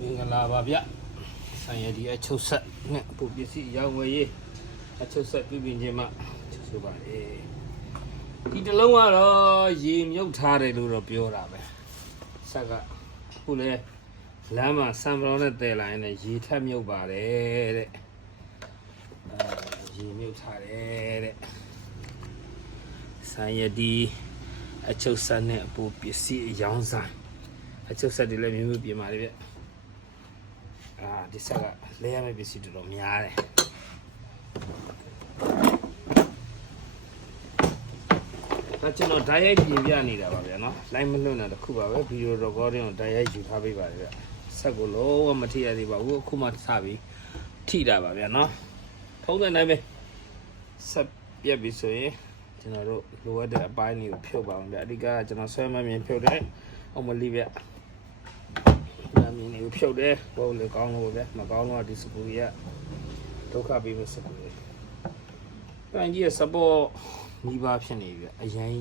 မင်္ဂလာပါဗျဆိုင်ရဒီအချုပ်ဆက်နဲ့ပူပစ္စည်းရောင်းဝယ်ရေးအချုပ်ဆက်ပြုပြင်ခြင်းမှချုပ်ဆိုပါလေဒီတလုံးကတော့ရေမြုပ်ထားတယ်လို့တော့ပြောတာပဲဆက်ကခုလဲလမ်းမှာဆံပလောနဲ့တည်လာရင်လည်းရေထက်မြုပ်ပါတယ်တဲ့ရေမြုပ်ထားတယ်တဲ့ဆိုင်ရဒီအချုပ်ဆက်နဲ့ပူပစ္စည်းရောင်းဆိုင်အချုပ်ဆက်တွေလည်းမျိုးပြင်ပါလေဗျဒီဆက်ကလဲရမယ့်ပစ္စည်းတော်တော်များတယ်ကျွန်တော်ဓာတ်ရိုက်ပြင်ပြနေတာပါဗျာနော်လိုင်းမလွတ်တာတခုပါပဲဗီဒီယို recording ကိုဓာတ်ရိုက်ယူထားပေးပါတယ်ဗျဆက်ကိုလုံးဝမထိရသေးပါဘူးအခုမှစပြီးထိတာပါဗျာနော်ထုံးတဲ့တိုင်းပဲဆက်ပြက်ပြီဆိုရင်ကျွန်တော်တို့လိုအပ်တဲ့အပိုင်းတွေကိုဖြုတ်ပါအောင်ဗျအဓိကကျွန်တော်ဆွဲမမြင်ဖြုတ်တယ်အောင်မလီဗျအမြင်တွေကိုဖြုတ်တယ်ဘောလေကောင်းလို့ဗျမကောင်းတော့ဒီစပူကြီးကဒုက္ခပေးမယ်စပူကြီးပန်းကြီးရဲ့ support မိဘဖြစ်နေပြီအရင်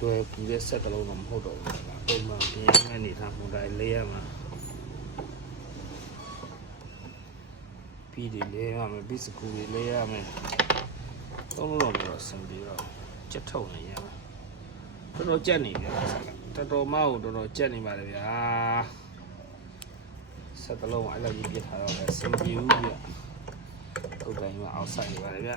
တွေ့ပူတဲ့ဆက်ကလုံးတော့မဟုတ်တော့ဘူးပုံမှန်ပြင်းနေနေတာမဟုတ်တိုင်းလေးရမှာပြီးတယ်လေးရမယ်ပြီးစကူလေးရမယ်တော့တော့ဆင်ပြီးတော့ချက်ထုတ်နေရမှာတော်တော်ကြက်နေပြီတော်တော်မဟုတ်တော်တော်ကြက်နေပါလေဗျာဆက်ကလုံးအဲ့လိုကြီးပြထားတော့ဆင်ပြီးဦးဗျထုတ်တိုင်းမှာအောက်ဆိုင်နေပါလေဗျ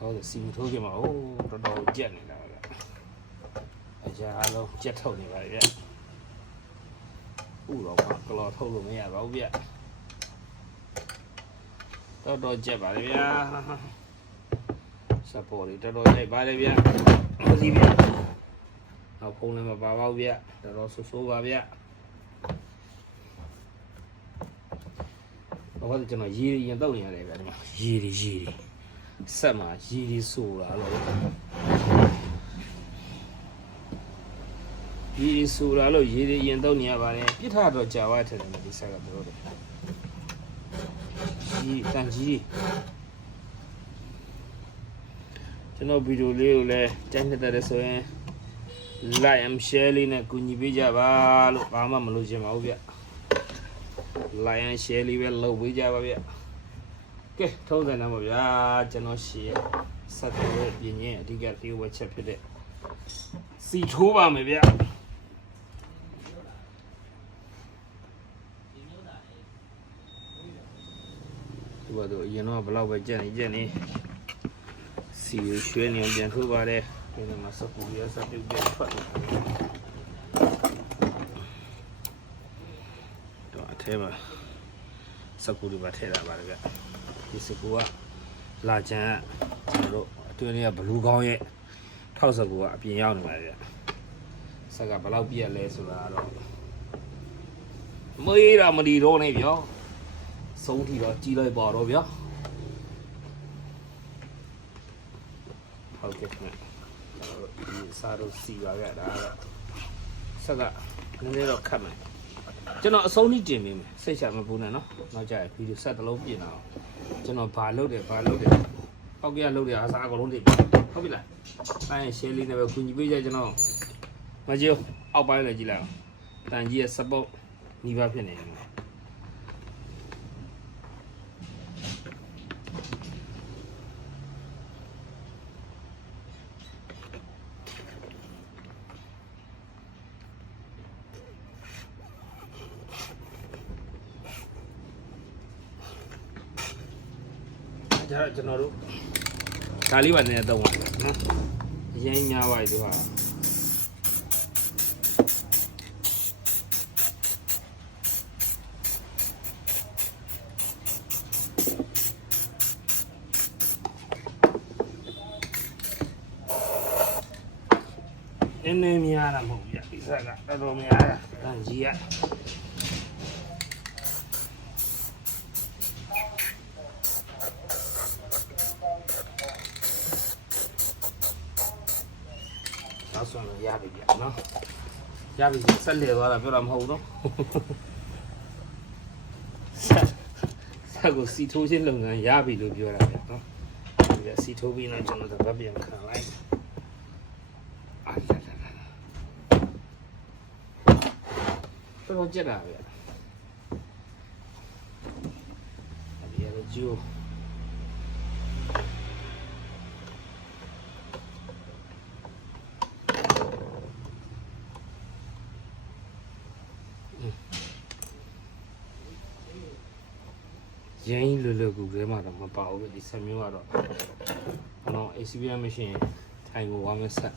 ဟုတ်တယ်စီမထိုးကြမှာဟိုတော်တော်ကြက်နေတာဗျအကြအားလုံးကြက်ထုတ်နေပါလေဗျဥတော့ကလော်ထုတ်လို့မရပါဘူးဗျတော်တော်ကြက်ပါလေဗျာစပေါ်လေးတော်တော်ကြိုက်ပါလေဗျမစီဗျနောက်ဖုန်းလည်းမပါပါဘူးဗျတော်တော်ဆိုးပါဗျဘာလို့ကျွန်တော်ရေရင်တောက်နေရတယ်ဗျာဒီမှာရေဆက်မှာရေဆိုလာလို့ရေဆိုလာလို့ရေရင်တောက်နေရပါတယ်ပြစ်ထတော့ကြာပါထတယ်ဒီဆက်ကတို့တယ်ဒီတန်ကြီးကျွန်တော်ဗီဒီယိုလေးကိုလည်းကြိုက်နေတဲ့ဆိုရင် like and share လေးနဲ့ကူညီပေးကြပါလို့ဘာမှမလုပ်ချင်ပါဘူးဗျlike and share လေးပဲလုပ်ပေးကြပါဗျကဲထုံးစံနာပါဗျာကျွန်တော်ရှေ့ဆက်တဲ့ပြင်းရင်အဓိကဒီဝက်ချက်ဖြစ်တဲ့စီထိုးပါမယ်ဗျဒီကတော့အရင်တော့ဘလောက်ပဲကြက်နေစီရွှေနေပြန်ထိုးပါတယ်ဒီမှာစပူရစပြုတ်ပြန်ဖတ်တော့အထဲမှာစကူတွေပါထည့်တာပါလေဗျဒီစကူကလာချန်ကျွန်တော်တို့အတွင်းလေးကဘလူးကောင်းရဲ့ထောက်စကူကအပြင်ရောက်နေပါလေဗျဆက်ကဘယ်လောက်ပြည့်လဲဆိုတာတော့မေးတာမဒီတော့နေဗျဆုံးထီတော့ကြီးလိုက်ပါတော့ဗျဟုတ်ကဲ့ဒီစားတော့စီပါဗျဒါကဆက်ကနည်းနည်းတော့ခတ်မယ်ကျွန်တော်အဆုံးထိတင်ပေးမယ်စိတ်ချမပူနဲ့နော်နောက်ကြရဗီဒီယိုဆက်တစ်လုံးပြင်အောင်ကျွန်တော်ဘာလုပ်တယ်ပောက်ကရလုပ်တယ်အစားအကုန်လုံးတင်ဟုတ်ပြီလားအဲရှယ်လေးနဲ့ပဲကူညီပေးကြကျွန်တော်မကြည့်အောက်ပိုင်းလည်းကြည့်လိုက်အောင်တန်ကြီးရဲ့ support ညီပါဖြစ်နေတယ်ကျွန်တော်တို့ဒါလေးပါနေတော့နော်အရင်များပါပြီသူကနည်းနည်းများတာမဟုတ်ဘူးဒီဆက်ကတော်တော်များတာတန်ကြီးကနောက်ဆုံးရပြီဗျာနော်ရပြီဆက်လေသွားတာပြောတာမဟုတ်ဘူးနော်ဆ ဆက်ကိုစီထိုးချင်းလုပ်ငန်းရပြီလို့ပြောတာဗျနော်ဒီစီထိုးပြီးတော့ကျွန်တော်တပတ်ပြန်ခံလိုက်အားရလာတော့ကြက်တာဗျဒီရကျိုးရင်းလွယ်လွယ်ကူကလေးမှတော့မပါဘူးပဲဒီဆက်မျိုးကတော့ကျွန်တော် ACBM မရှိရင်ထိုင်ကိုဝါမဆက်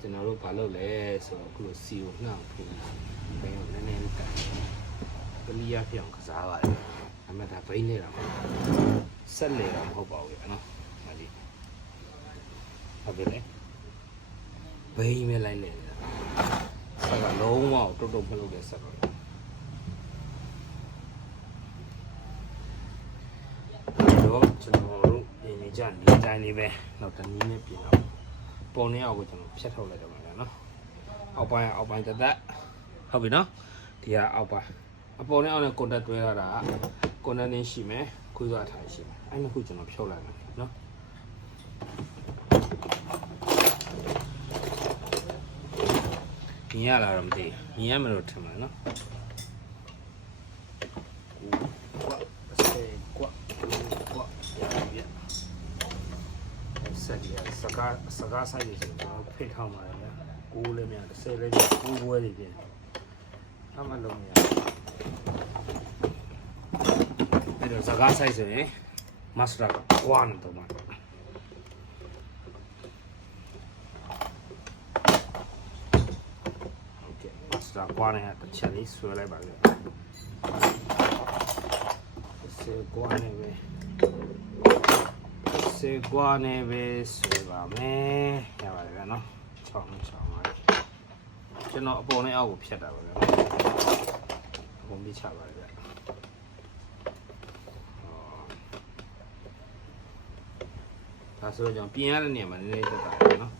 ကျွန်တော်တို့ဘာလုပ်လဲဆိုတော့အခုလိုစီကိုနှောက်ဖို့ဘယ်လိုနည်းနည်းလေးတက်ကလီယာပြောင်းကစားပါတယ်အမှန်ဒါဘိန်းနေတာမဟုတ်ဆက်လေတာမဟုတ်ပါဘူးဗျာနော်ဟာဒီဟုတ်ပြီလေဘိန်းပဲလိုက်လေနေတာဆက်ကလုံးဝတုတ်တုတ်မလုပ်တဲ့ဆက်ပါတော့ကျွန်တော်တို့ဒီနေ့ကျနေတိုင်းလေးပဲတော့တနည်းနဲ့ပြင်တော့ပုံနေအောင်ကိုကျွန်တော်ဖြတ်ထုတ်လိုက်တော့မှာနော်အောက်ပိုင်းတက်ဟုတ်ပြီနော်ဒီကအောက်ပိုင်းအပေါ်နဲ့အောက်နဲ့ကွန်တက်တွဲထားတာကွန်တက်နဲ့ရှိမယ်ခွေးသွားထားရှိမယ်အဲ့နှစ်ခုကျွန်တော်ဖြုတ်လိုက်မယ်နော်မြင်ရလားတော့မသိမြင်ရမလို့ထင်မှာနော်စကားဆိုင်နေကျွန်တော်ဖိတ်ထောင်းပါတယ်ဗျာကိုးလည်းမြန်10လည်းကိုးပွဲတွေပြင်အမှလုံးမြန်အဲ့တော့စကားဆိုင်ဆိုရင်မစတာကွာနေတော့မှာโอเคမစတာကွာနေတစ်ချက်လေးဆွဲလိုက်ပါဗျာကွာနေပဲစေကွာနေပဲဆွဲပါမယ်ရပါတယ်ဗျာနော်6ပါကျွန်တော်အပေါ်နဲ့အောက်ကိုဖြတ်တာပါဗျာဘုံပြချပါတယ်ဗျာဒါဆိုတော့ကျွန်တော်ပြင်ရတဲ့နေရာမှာနည်းနည်းတက်တာဗျာနော်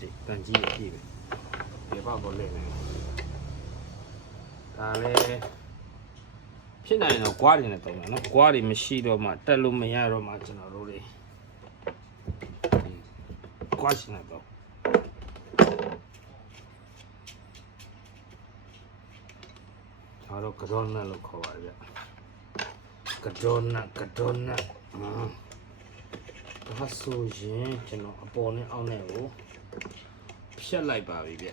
ဒီတန်ကြီးပြည့်ပဲဒီဘောက်ကိုလဲနေဒါလည်းဖြစ်နိုင်တော့ ကွာတွေနဲ့တုံးတယ်နော်ကွာတွေမရှိတော့မှတက်လို့မရတော့မှကျွန်တော်တို့တွေကွာရှင်တော့ကျွန်တော်ကတော့နတ်လို့ခေါ်ပါဗျကဒေါနတ်ဒါဆိုရင်ကျွန်တော်အပေါ်နဲ့အောက်နဲ့ကိုဖြတ်လိုက်ပါပြီဗျ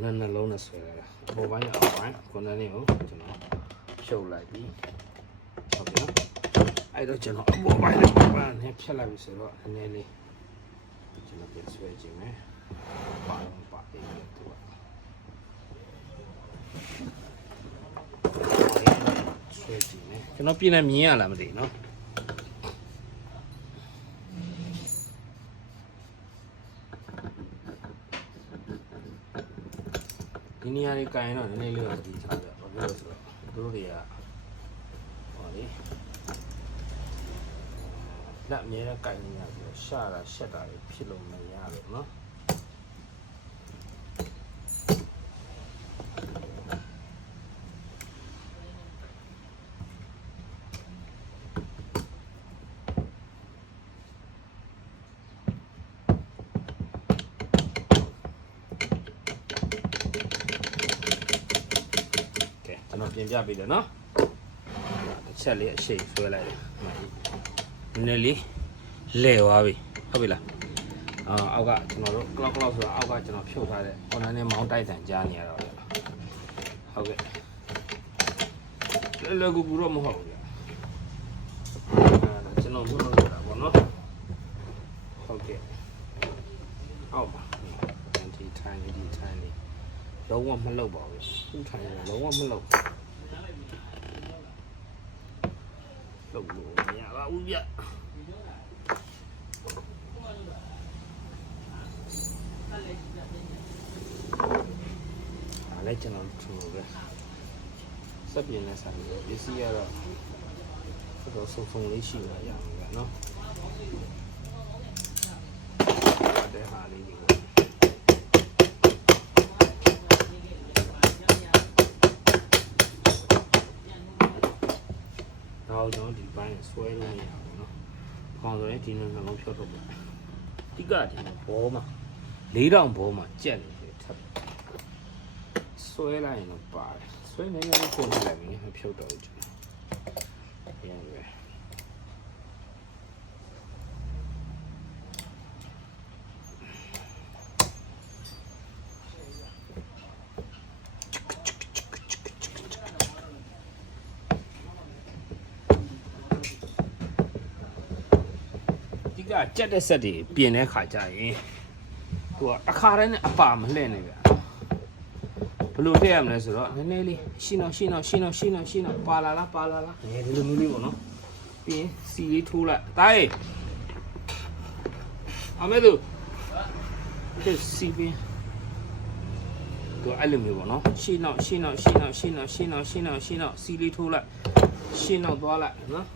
နှလုံးနဲ့ဆွဲလိုက်တာအပေါ်ပိုင်းအောက်ပိုင်းခုနလေးကိုကျွန်တော်ဖြုတ်လိုက်ပြီဟုတ်ပြီနော်အဲ့တော့ကျွန်တော်အပေါ်ပိုင်းနဲ့အောက်ပိုင်းနဲ့ဖြတ်လိုက်ပြီဆိုတော့နည်းနည်းလေးကျွန်တော်ပြန်ဆွဲခြင်းမယ်ပါအေးတူပါဆွဲခြင်းမယ်ကျွန်တော်ပြင်နေမြင်ရလားမသိနော်ဒီနေရာလေးကင်တော့နည်းနည်းလေးတော့ဒီထားပြဘာလို့လဲဆိုတော့တို့တွေကဟောလေလက်မြဲတဲ့ကင်နေရပြီးတော့ရှာတာရှက်တာတွေဖြစ်လို့မရလို့နော်ပြင်ပြပေးတယ်နော်တစ်ချက်လေးအရှိန်ဆွဲလိုက်တယ်နည်းနည်းလေးလဲသွားပြီဟုတ်ပြီလားအောက်ကကျွန်တော်တို့ clock ဆိုတာအောက်ကကျွန်တော်ဖြုတ်ထားတဲ့ corner နဲ့ mount တိုက်တန်ကြားနေရတော့ဗျဟုတ်ကဲ့လောကူတော့မဟုတ်ဘူးဗျကျွန်တော်ဘုလို့ရတာပေါ့နော်ဟုတ်ကဲ့အောက်ပါဒီထိုင်လေးလုံးဝမလုပ်ပါဘူးသူ့ထိုင်လုံးဝမလုပ်လို့မရပါဘူးဗျအားလည်းကျွန်တော်ထူပဲစက်ပြင်းနဲ့ဆိုင်ပစ္စည်းကတော့တော်တော်ဆုံးလေးရှိနေရအောင်ဗျနော် ပိုင်းဆွဲလို့မရဘူးနော်။ခေါင်းဆိုရင်ဒီနှလုံးဖြုတ်တော့ပေါ့။ဒီကဒီဘောမှာ4000ဘောမှာကြက်နေတယ်ထပ်ဆွဲလိုက်ရင်တော့ပါတယ်။ဆွဲနေနေကိုဖြုတ်လိုက်ပြီဖြုတ်တော့ကျွန်တော်။ပြန်ပဲ။ကြက်တဲ့ဆက်တွေပြင်တဲ့ခါကြရင်သူကအခါတိုင်းနဲ့အပါမလှည့်နေဗျာဘယ်လိုထည့်ရမလဲဆိုတော့နည်းနည်းလေးရှင်းတော့ပါလာလားငယ်ဒီလိုမျိုးလေးပေါ့နော်ပြီးရင်စီလေးထိုးလိုက်တားရေအမေတို့ဒီစီပင်သူအဲ့လိုမျိုးပေါ့နော်ရှင်းတော့စီလေးထိုးလိုက်ရှင်းတော့သွားလိုက်နော်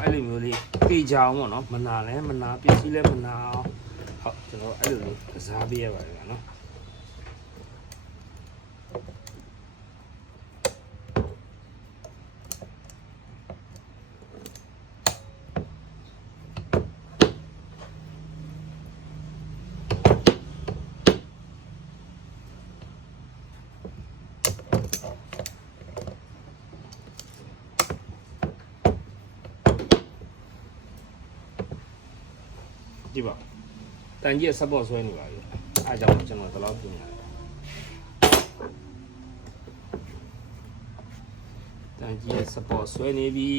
အဲ့လိုမျိုးလေးပြေကြအောင်ပေါ့နော်မနာလဲမနာပြည့်စည်လဲမနာအောင်ဟုတ်ကျွန်တော်အဲ့လိုလေးကစားပေးရပါတယ်ဗျာနော်ကြည့်ပါတန်ကြီးဆက်ပေါ်ဆွဲနေပါပြီအားကြောင့်ကျွန်တော်ဒီလောက်ပြင်ရတယ်တန်ကြီးဆက်ပေါ်ဆွဲနေပြီ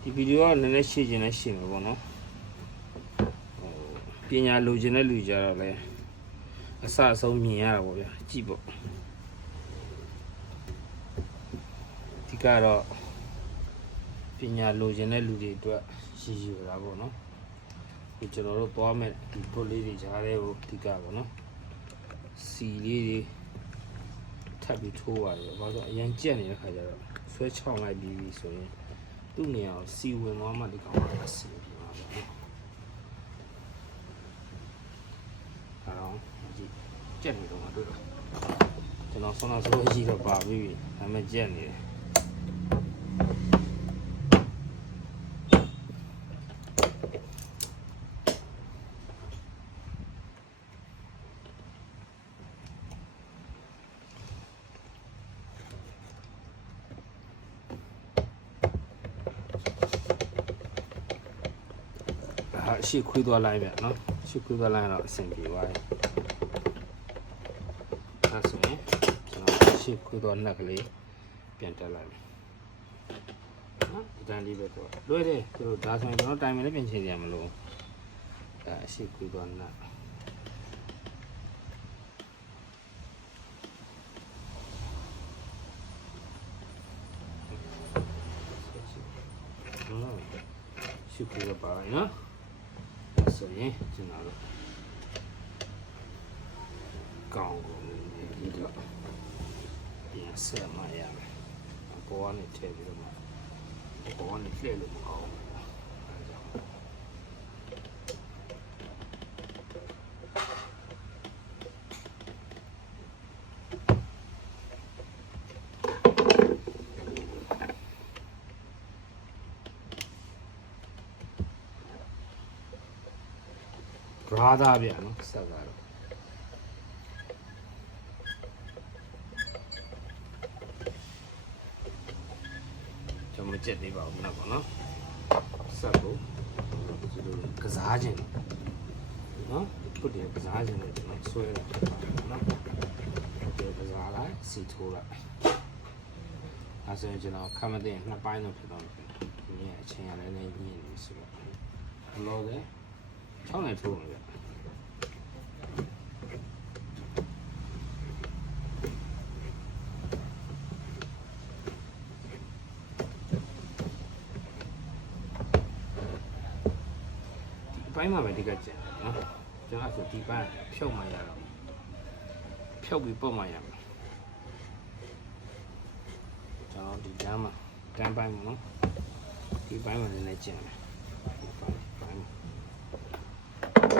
ဒီဗီဒီယိုကနည်းနည်းရှင်းချင်လည်းရှင်းမှာပေါ့နော်ပညာလိုချင်တဲ့လူကြတော့လဲအစအဆုံးမြင်ရတာပေါ့ဗျာကြည့်ပေါ့ဒီကတော့ပညာလိုချင်တဲ့လူတွေအတွက်ရည်ရည်တာပေါ့နော်ကျွန်တော်တို့သွားမဲ့ဒီပုတ်လေးတွေကြားထဲကိုဒီကပေါ့နော်စီလေးတွေထပ်ပြီးထိုးရတယ်ဘာလို့အရင်ကြက်နေတဲ့ခါကျတော့ဆွဲချောင်းလိုက်ပြီးဆိုရင်သူ့နေရာကိုစီဝင်သွားမှဒီကောင်ကအစီပြပါပေါ့နော်အဲ့တော့ဒီကြက်နေတော့မှတွေ့တော့ကျွန်တော်ဆုံးတော့ရှိတော့ပါပြီဒါပေမဲ့ကြက်နေတယ်ရှေ့ခွေးသွားလိုက်ဗျနော်ရှေ့ခွေးသွားလိုက်တော့အဆင်ပြေသွားတယ်အဲဆိုရင်ကျွန်တော်ရှေ့ခွေးသွားနှက်ကလေးပြန်တက်လိုက်နော်ဒီတန်းလေးပဲတော့လွှဲတယ်သူတို့ဒါဆိုရင်ကျွန်တော်တိုင်မယ်လည်းပြင်ချင်ရမလို့ဒါရှေ့ခွေးသွားနှက်ရှေ့ခွေးပါနော်ဆိုရင်ကျွန်တော်တို့ကောင်းကုန်ဒီတော့ပြန်ဆက်မရမယ်ဘောကနေထည့်ပြီးတော့ဘောကနေလှည့်လို့မကောင်းဘူးရာသားဗျာနော်ဆက်ကတော့ကျွန်တော်မကြက်သေးပါဘူးနော်ပေါ့နော်ဆက်ကိုဒီလိုကစားခြင်းနော်ခုတည်းကစားခြင်းနဲ့ကျွန်တော်ဆွဲတာနော်ဒီကစားလိုက်စီထိုးလိုက်အဲဆိုရင်ကျွန်တော်ခမသိရင်နှစ်ပိုင်းတော့ဖြစ်တော့ဒီနေ့အချိန်ရလည်းနေညနေဆိုတော့ဘလို့လဲ6နိုင်ထိုးမှာဗျပိုင်းမှာပဲဒီကကျန်နော်ကျွန်တော်ဆိုဒီပိုင်းဖြုတ်မှရတော့ဖြုတ်ပြီးပုတ်မှရမှာကျွန်တော်ဒီကမ်းမှာကမ်းပိုင်းမှာနော်ဒီပိုင်းမှာလည်းကျန်တယ်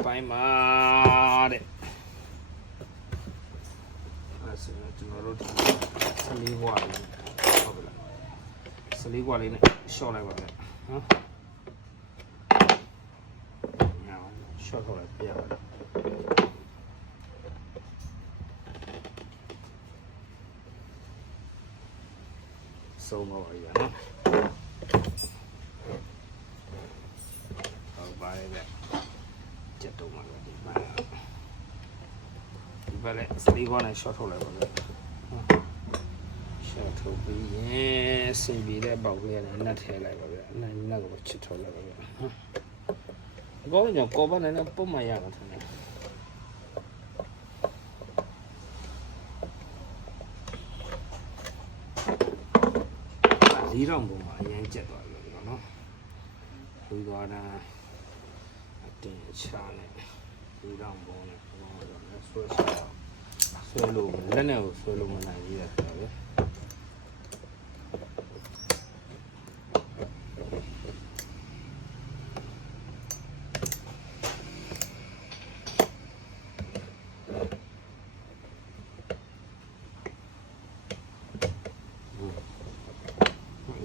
ပိုင်းမှာတဲ့အဲဆိုကျွန်တော်တို့14ဘွားလေးဟုတ်ပြီလား လေးကွာလေးနဲ့ရှော့လိုက်ပါဗျနော်ညာရှော့ထုတ်လိုက်ပြရပါဆုံးတော့ရနော်ဟုတ်ပါတယ်ဗျကျက်တော့မှာဒီပါဒီပါလေစလေးကွာနဲ့ရှော့ထုတ်လိုက်ပါဗျရှော့ထုတ်ပြီးရင်စင်ပြီးတဲ့ပေါက်လေးနဲ့နှက်ထဲလိုက်ပါဗျအနိုင်နှက်ကိုချစ်ထုတ်လိုက်ပါဗျအကောင်းကြောင့်ကောပါနဲ့ပုံမှန်ရမှာထင်တယ်၄တောင်ပုံမှာအရင်ကျက်သွားပြီပေါ့နော်ဝီသွားတာအတင်ချာနဲ့၄တောင်ပုံနဲ့ဘောတော့လည်းဆွဲလို့လက်နဲ့ကိုဆွဲလို့မနိုင်ကြီးရတာပဲ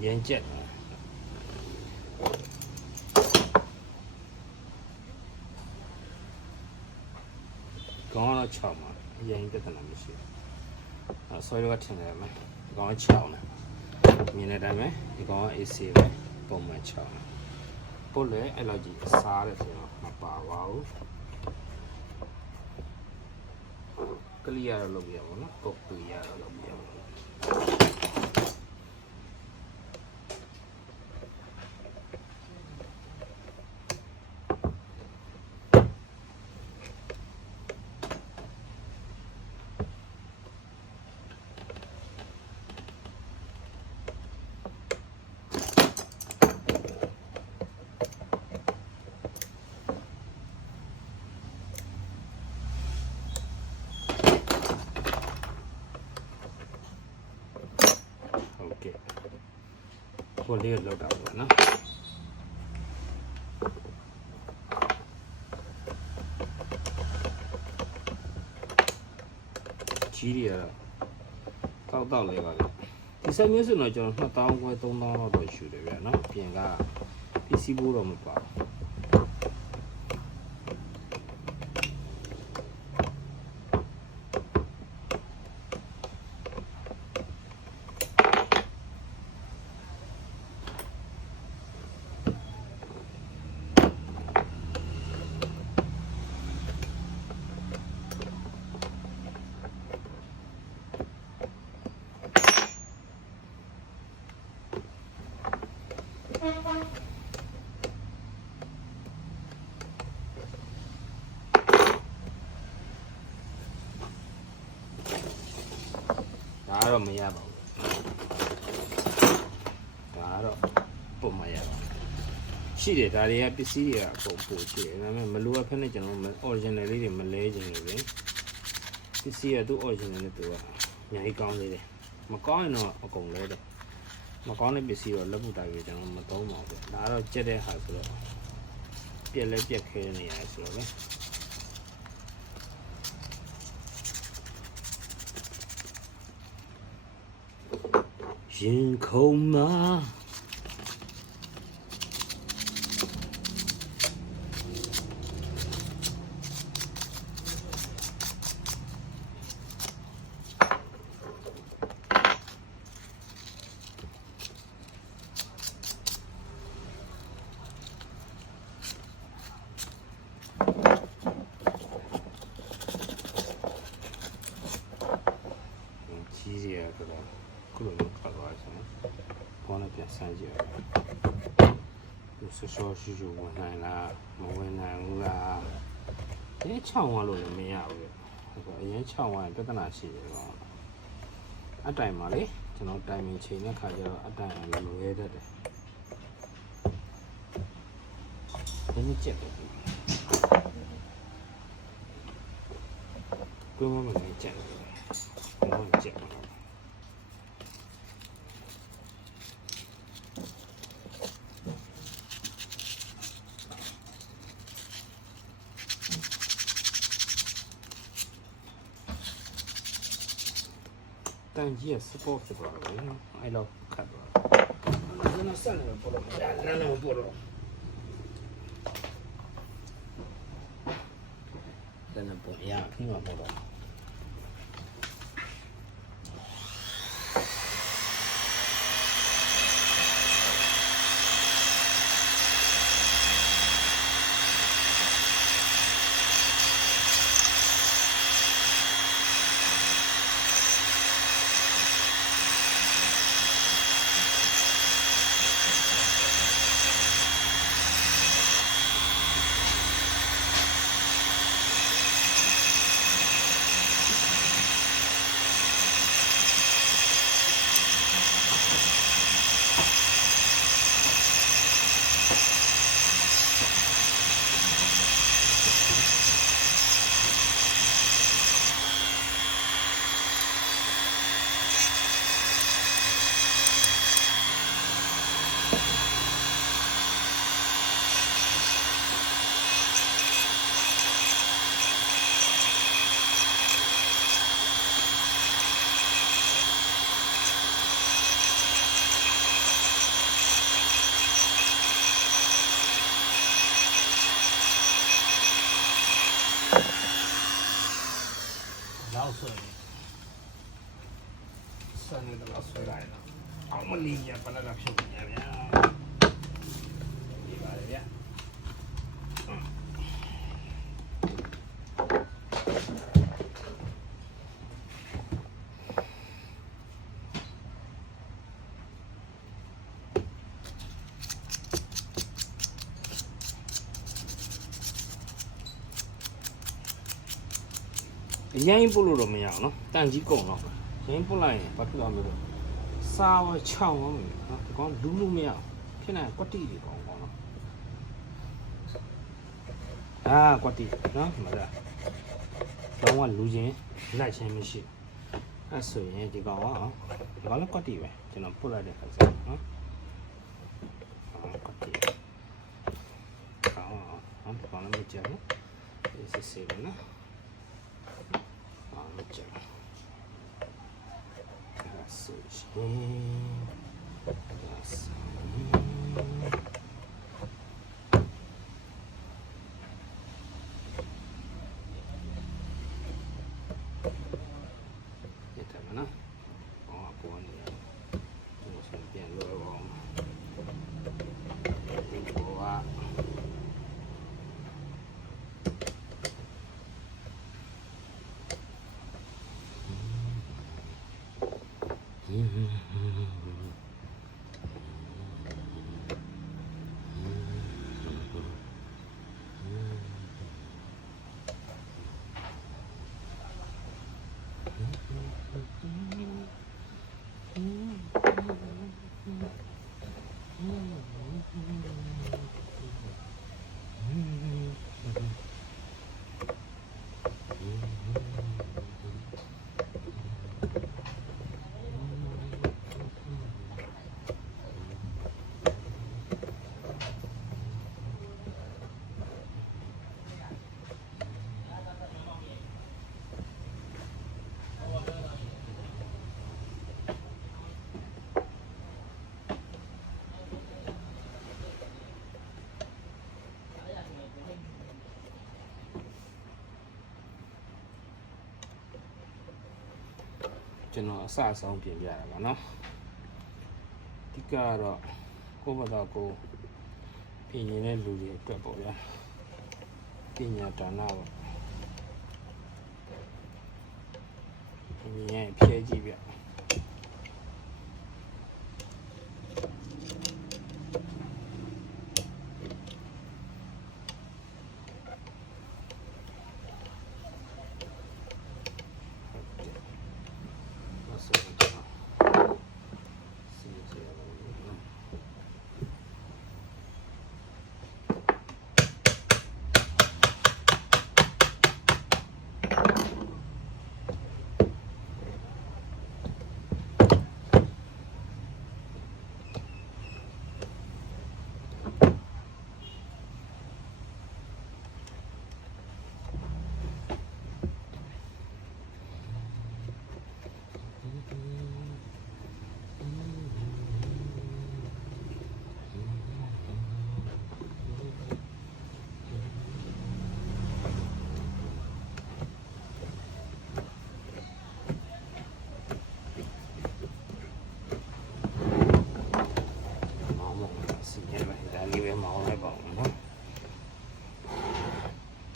ရင်းကျက်ကောင်းတော့6မှာရင်းပြဿနာမရှိဘူးဆွဲလို့ထင်တယ်မယ်ကောင်း6နဲ့မြင်တဲ့အတိုင်းပဲဒီကောင်က AC ပဲပုံမှန်6နဲ့ပုတ်လေအဲ့လိုကြီးစားတယ်ဆိုတော့မပါပါဘူးကလီယာတော့လုပ်ပြရပါတော့ပုတ်ပြရတော့လုပ်ပြရပါကိုလေးလောက်တာပေါ့နော်ကြီးရတော့တောက်လေးပါဗျဒီဆက်မျိုးဆိုတော့ကျွန်တော်2000ခွဲ3000လောက်တော့ယူတယ်ဗျနော်ပြင်က PC ဘိုးတော့မပါဒါတော့မရပါဘူးဒါတော့ပုံမရပါဘူးရှိတယ်ဒါတွေကပစ္စည်းတွေကအကုန်ပို့ရှိတယ်ဒါပေမဲ့မလိုအပ်ဖက်နဲ့ကျွန်တော် original လေးတွေမလဲချင်လို့ပဲပစ္စည်းကသူ့ original နဲ့သူကအများကြီးကောင်းသေးတယ်မကောင်းရင်တော့အကုန်လဲတယ်မကောင်းတဲ့ပစ္စည်းတော့လက်ပုတ်တာကြီးကျွန်တော်မသုံးပါဘူးဒါကတော့ကြက်တဲ့ဟာဆိုတော့ပြက်လဲပြက်ခဲနေရဆိုတော့လေရင်ခုန်မှာကြီးစီရတော့ခုလိုမျိုးခါသွားတယ်ဘောနဲ့ပြန်ဆန်းကြည့်ရဆောရှူရှူဝင်နိုင်လားမဝင်နိုင်ဘူးလားဒီ6ဝါလို့လည်းမရဘူးဆိုတော့အရင်6ဝါပြဿနာရှိတယ်တော့အတိုင်ပါလေကျွန်တော်တိုင်မင်ချိန်တဲ့ခါကျတော့အတိုင်လိုရဲတတ်တယ်ဒီနေ့ချက်တယ်ကိုယ်မနေချက်တယ်ကိုယ်ချက်တယ်တန်ကြီးကစပေါ့ဖြစ်သွားတယ်အဲ့လောက်ခတ်သွားတယ် ကျွန်တော်ဆက်နေပေါ်တော့လမ်းလုံးပေါ်တော့လမ်းလုံးပေါ်ရခင်းမှာပေါ်တော့လောက်ဆိုရင်စနေတော့ဆွဲလိုက်တော့အောင်မလီရပလာကဖြုတ်နေဗျာဒီပါလေဗျာရင်းပုတ်လို့တော့မရအောင်နော်တန်ကြီးကုန်တော့ရင်းပုတ်လိုက်ရင်ဘာဖြစ်သွားမလဲစားဝချောင်းအောင်နော်ဒီကောင်လူးလို့မရအောင်ဖြစ်နေကွက်တီတွေကောင်ပေါ့နော်ကွက်တီနော်မလားတော့လူချင်းလိုက်ချင်းမရှိအဲ့ဆိုရင်ဒီကောင်လည်းကွက်တီပဲကျွန်တော်ပုတ်လိုက်တဲ့ခါကျနော်ကွက်တီကောင်လည်းမကြဘူးစစ်စစ်ပဲနော်Let'sကျွန်တော်အစအဆုံးပြင်ပြရတာပါเนาะဒီကတော့ကိုယ့်ဘက်ကကိုပြင်ရင်တဲ့လူတွေအတွက်ပေါ့ဗျာပညာဒါနပေါ့ပြင်ရင်ဖြဲကြည့်ဗျ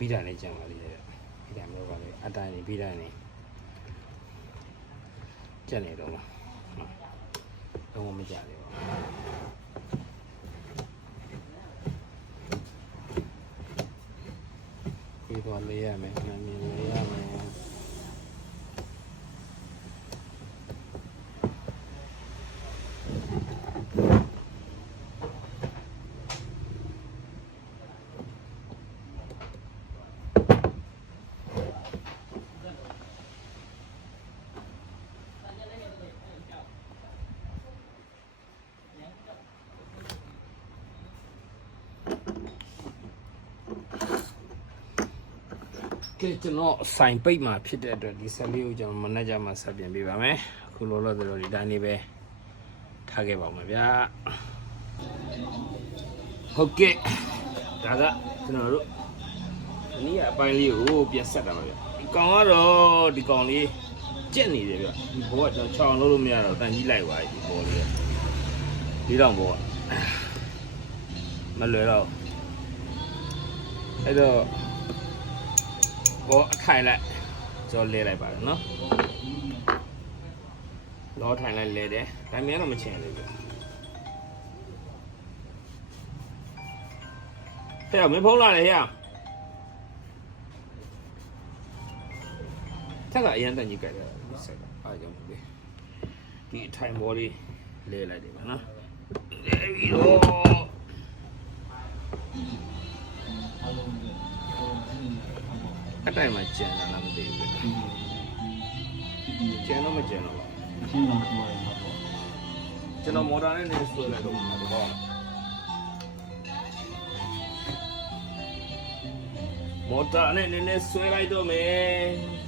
ပြီးတာနဲ့ကြံပါလိမ့်ရဲ့ပြီးတာမျိုးပါလေအတိုင်းနေပြီးတာနေကြက်နေတော့မှာတော့မကြသေးပါဘူးဒီပေါ်လေးရမယ်နာမည်လေးရမယ်ကဲကျွန်တော်ဆိုင်ပိတ်မှာဖြစ်တဲ့အတွက်ဒီဆက်လေးကိုကျွန်တော်မနေ့ကမှဆက်ပြင်ပေးပါမယ်အခုလောလောဆယ်တော့ဒီတိုင်းလေးပဲထားခဲ့ပါဦးမယ်ဗျာဟုတ်ကဲ့ဒါကကျွန်တော်တို့ဒီနေ့အပိုင်းလေးကိုပြန်ဆက်တာပါဗျာဒီကောင်ကတော့ဒီကောင်လေးကြက်နေတယ်ဗျာဒီဘောကကျွန်တော်ချောင်းလို့မရတော့တန်ကြီးလိုက်ပါဒီဘောလေးဒီတော့ဘောကမလွယ်တော့အဲ့တော့ဘောအထိုင်လိုက်ကြောလဲလိုက်ပါတယ်နော်လောထိုင်လိုက်လဲတယ်ဒါမြန်တော့မချင်ဘူးဗျဟဲ့မင်းဖုံးလာလေဟဲ့ထက်ကအရင်တန်ကြီးကြိုက်တယ်ဆက်ကအားကြောင့်ဒီအထိုင်ဘောလေးလဲလိုက်တယ်ဗျနော်လဲပြီးတော့အတိုင်းမှာကျန်တာလားမသိဘူးကျန်တော့မကျန်တော့ပါဘူးကျွန်တော်မော်တာနဲ့နေဆွဲလိုက်တော့တော့မော်တာနဲ့နေဆွဲလိုက်တော့မယ်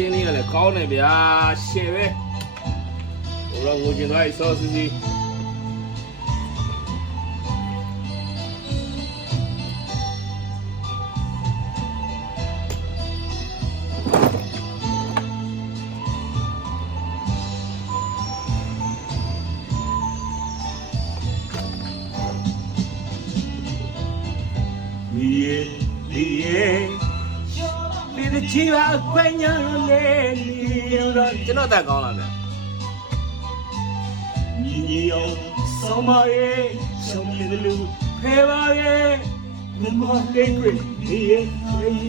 ရှင်းလေးကလည်းကောင်းတယ်ဗျာရှင်းပဲဟိုတော့ငိုကျင်သွားပြီစောစီစီဒီချီပါခွင့်ညာလေကျွန်တော်တက်ကောင်းလာတယ်ညီညီအောင်ဆောင်းပါရဲ့ရှုံးရည်လူဖဲပါရဲ့မမလေးတွေဒီရဲ့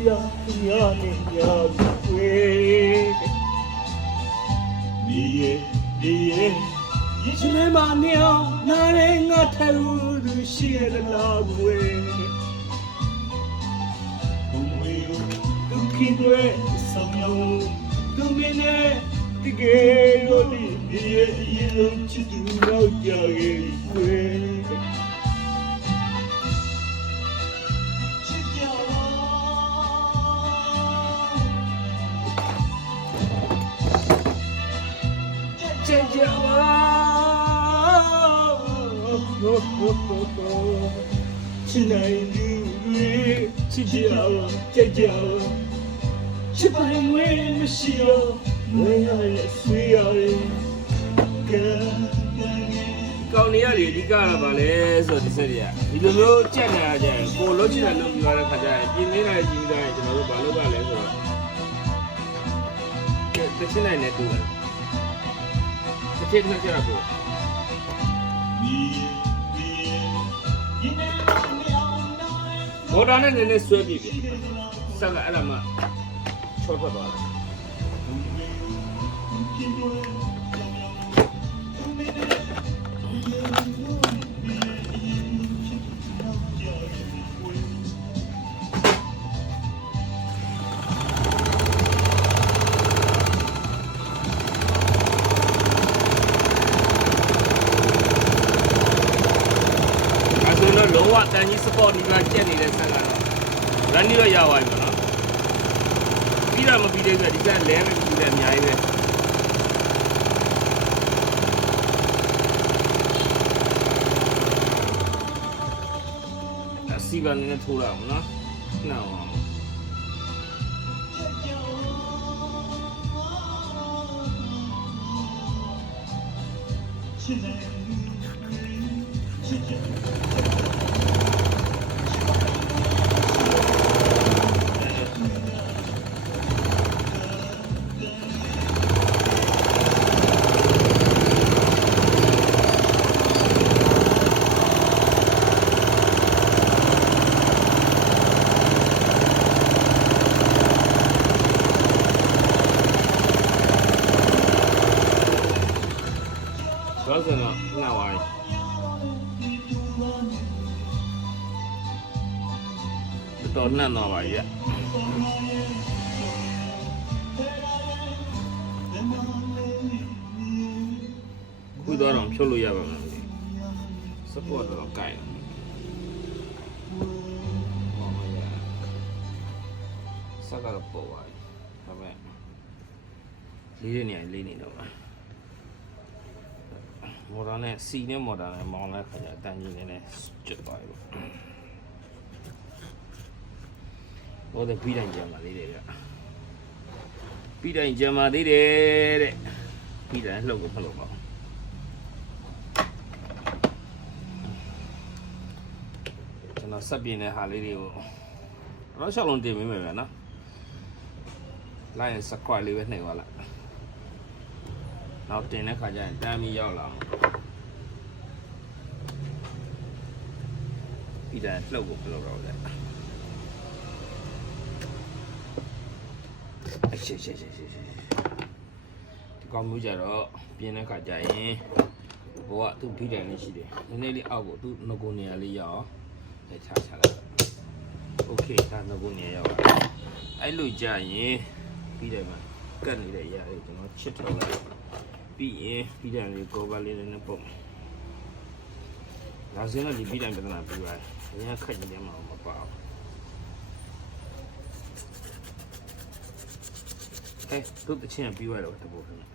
ရာညာနေညာွေဒီရဲ့ဒီချင်းမနေအောင်နားရဲငါထဲဦးသူရှိရလားကွယ်qui doit s'améliorer, dominer, dégager l'olivier, il a un petit douleur qui arrive. Je pourrais mourir, monsieur, mais je suis allé. Quand il y a des gars là-bas, les autres, c'est bien. Il le veut, tiens, pour l'autre, il a le mieux à la cajaille. Il n'est pas dit, il ne veut pas le balai. C'est là, il est tout. C'est là, il est tout. What on it in this swimming? Saga Alama. Short of all. Low what than you support you got Jenny then run your yawa. Peter will be there that you can learn to them. I see one in a tool. No. တော့ဆိုတော့နှောက်သွားပြီတော်နှံ့တော့ပါရဲ့ခုတော့ဖြုတ်လို့ရပါမလားစပေါ်တော့ကြိုက်စကားတော့ပေါ်သွားပြီဒါပေမဲ့လေးနေလေးနေတော့မော်ဒန်နဲ့စီနဲ့မော်ဒန်နဲ့မောင်းလိုက်ခါကျအတန်ကြီးနေကျွတ်သွားပြီဟိုတဲ့ပြီးတိုင်းကြံပါသေးတယ်ဗျပြီးတိုင်းကြံပါသေးတယ်တဲ့ပြီးတိုင်းလှုပ်ကိုမလှုပ်ပါဘူးကျွန်တော်ဆက်ပြင်းတဲ့ဟာလေးတွေကိုတော့ရှောက်လုံးတင်မိမယ်ဗျနော်လိုက်ရင်စကွတ်လေးပဲနှိပ်သွားလိုက်နောက်တင်တဲ့ခါကျရင်တမ်းပြီးရောက်လာပြီးတိုင်းလှုပ်ကိုမလှုပ်တော့လေရှေ့ဒီကောင်မျိုးကြတော့ပြင်းတဲ့ခါကျရင်ဘောကသူ့ပြီးတိုင်းလေးရှိတယ်နည်းနည်းလေးအောက်ကိုသူ့ငကိုနေရာလေးရအောင်လက်ချလိုက်โอเคဒါငကိုနေရာရောက်လာအဲ့လိုကြရင်ပြီးတိုင်းမှာကတ်နေတဲ့အရာလေးကျွန်တော်ချစ်ထုတ်လိုက်ပြီးရင်ပြီးတိုင်းလေးကောဘာလေးနဲ့ပုံဒါစင်းတော့ဒီပြီးတိုင်းပြဿနာပြီးပါတယ်အရင်ခက်နေတယ်မှာမပါဘူးတို့တချင်းပြီးသွားတော့တပုတ်နဲ့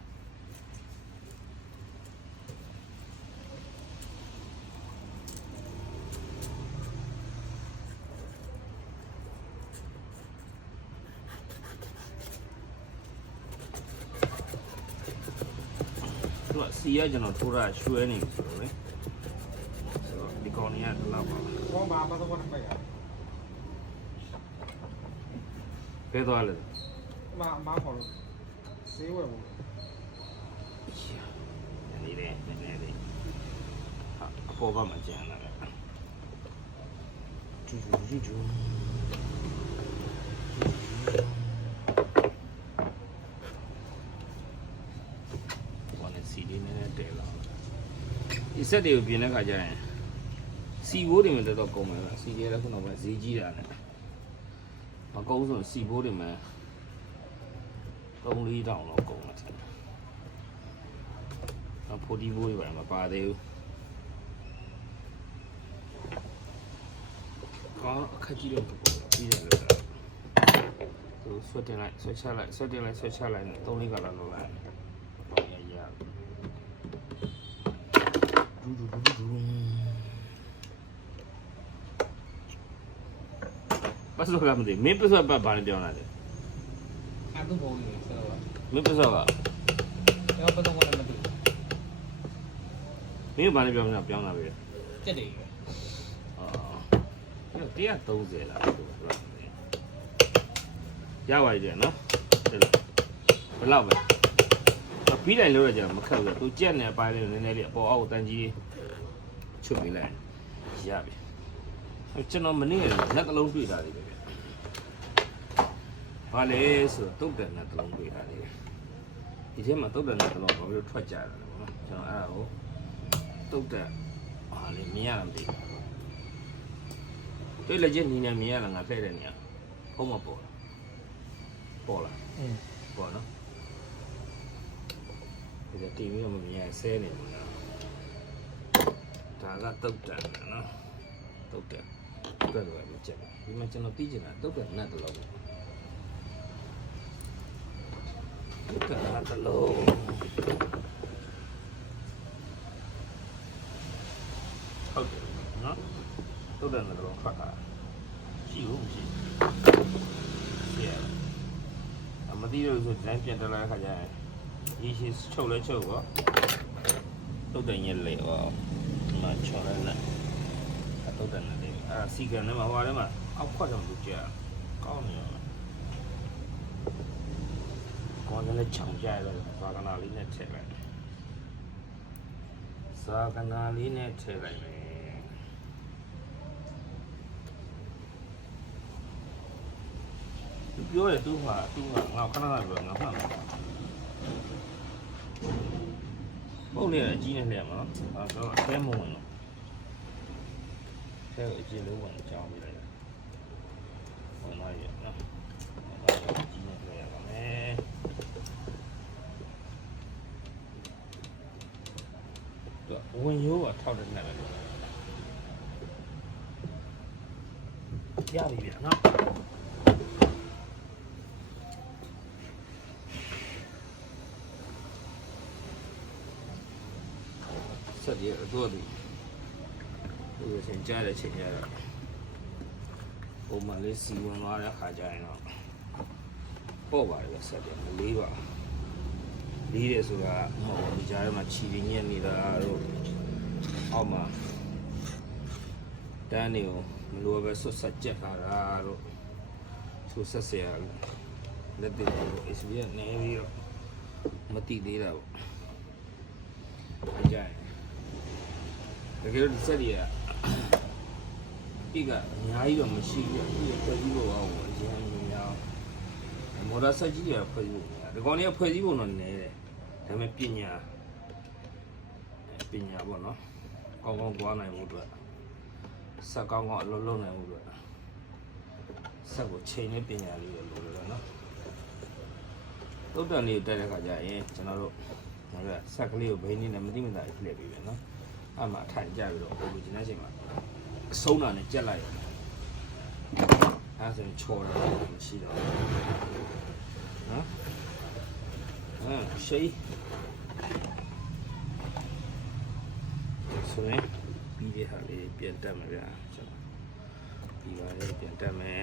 တို့စီရကျွန်တော်ထိုးတာရွှဲနေပြီဆိုတော့လေဆိုတော့ဒီကောင်ကြီးကတော့ပါဘောမှာမတော့ဘာလဲဘယ်သွားလဲမာခေါ်လို့ဆေးဝယ်ဖို့နေလေအပေါ်ကမှကျန်လာတယ်ဂျူဘာလဲစီဒီနဲ့တဲလာဒီစက်တွေကိုပြင်တဲ့ခါကျရင်စီဘိုးတွေမှာတော့ကုန်မယ်ဗျစီတွေလည်းခုနကဈေးကြီးတာနဲ့မကုန်းဆိုစီဘိုးတွေမှာ3-4 တောင်တော့ကုန်တယ်ဖိုဒီဘိုးတွေပါမပါသေးဘူးကောင်းအခက်ကြီးတော့ပြီးတယ်လို့သူဆွတ်တင်လိုက်ဆွတ်ချလိုက်ဆွတ်တင်လိုက်ဆွတ်ချလိုက်နဲ့3-4ကလာလောက်လိုက်ရပတ်စောကမသိမင်းပတ်စောပတ်ဘာလဲပြောနေတာအဲ့ဒါဘောလေးဆိုတော့မင်းပတ်စောကကျွန်တော်ပတ်စောကလည်းမသိဘူးမင်းဘာလဲပြောနေတာပြောင်းလာပြီတက်တယ်130လားရပါပြီနော်ဘယ်လောက်ပဲပြီးတိုင်းလို့ရကြမခက်ဘူးသူကြက်နေပိုင်းလေးနည်းနည်းလေးအပေါ်အောက်တန်းကြီးချုပ်ပေးလိုက်ရပြီကျွန်တော်မနေ့ကလက်တစ်လုံးတွေ့တာလေးပဲဘာလဲဆိုတော့တုတ်တယ်နဲ့တစ်လုံးတွေ့တာလေးဒီထဲမှာတုတ်တယ်နဲ့တစ်လုံးဘာလို့ထွက်ကြတာလဲပေါ့နော်ကျွန်တော်အဲ့ဒါကိုတုတ်တယ်ဟာလေမြင်ရလားမသိဘူးတွေ့လက်ချင်းညီနေမြင်ရလားငါဖဲ့တဲ့နေရာဟုတ်မပေါ်လားပေါ်နော်ဒီတီဗီမှာမြင်ရဆဲနေမှာဒါကတုတ်တယ်နော်တုတ်တယ်တွက်လို့မချက်ဘူးဒီမှာကျွန်တော်သိချင်တာတုတ်တယ်နဲ့တစ်လုံးတုတ်တယ်နဲ့တစ်လုံးဟုတ်တယ်နော်တုတ်တယ်နဲ့တစ်လုံးဖတ်တာရှိဘူးမရှိဘူးမသိလို့ဆိုတိုင်းပြန်တက်လာတဲ့ခါကျရင်ရေရှည်ချုပ်လဲချုပ်ပေါ့ တုတ်တယ်ညက်လေဟောဒီမှာချော်ရနေတုတ်တယ်နေတယ်အာစီကန်ထဲမှာဟိုထဲမှာအောက်ခွက်တော့လူကြာကောင်းနေရောကောင်းတယ်ချောင်ကြရတယ်သာကနာလေးနဲ့ထည့်လိုက်သာကနာလေးနဲ့ထည့်လိုက်မယ်ပြောရသူ့မှာငါခဏခဏပြောငါမှတ်ပုံလေးအကြီးနဲ့လဲမှာနော်အဲတော့အခဲမဝင်တော့အဲအကြီးလုံးဝင်ကြောင်းပြလိုက်ဝင်လာရနော်အကြီးနဲ့လဲရပါမယ်တော့ဝင်ရိုးကထောက်တဲ့နဲ့ပဲရပြီဗျာနော်ဆက်ရတော့ဒီလိုချင်းကြားတဲ့ချိန်ရတော့ပုံမှန်လေးစီဝင်သွားတဲ့ခါကျရင်တော့ပေါ့ပါလေဆက်တယ်မလေးပါလေးတယ်ဆိုတာဟိုဒီကြားထဲမှာခြီရင်းညက်နေတာတော့အောက်မှာတန်းနေကိုမလိုပဲဆွတ်ဆက်ကြက်လာတာတော့ဆွတ်ဆက်เสียလက်တွေတော့ SBN နေပြီးတော့မတိသေးတာပေါ့အကြိုင်တကယ်လို့ဒီဆက်တွေကဒီကအများကြီးတော့မရှိဘူးဒီဖွဲ့စည်းဖို့အောင်အရင်များမော်ဒယ်ဆက်ကြီးတွေဖွဲ့စည်းဖို့ဒီကောင်တွေကဖွဲ့စည်းဖို့တော့နည်းတယ်ဒါပေမဲ့ပညာပေါ့နော်ကောင်းကောင်းသွားနိုင်ဖို့အတွက်ဆက်ကောင်းကောင်းအလုပ်လုပ်နိုင်ဖို့အတွက်ဆက်ကိုချိန်နဲ့ပညာလေးတွေလိုတယ်နော်တုတ်တန်လေးတက်တဲ့ခါကျရင်ကျွန်တော်တို့ဆက်ကလေးကိုဘိန်းလေးနဲ့မတိမတာထည့်ပေးပြန်နော်အဲ့မှာထိုင်ကြပြီးတော့ဟိုလိုကျင်းတဲ့အချိန်မှာအဆုံးတာနဲ့ကြက်လိုက်ရတယ်အဲ့ဆိုရင်ချော်တယ်မရှိတော့နော်ရှိဆိုရင်ပြီးတဲ့ဟာလေးပြန်တက်မှာဗျာကျွန်တော်ပြီးပါလေပြန်တက်မယ်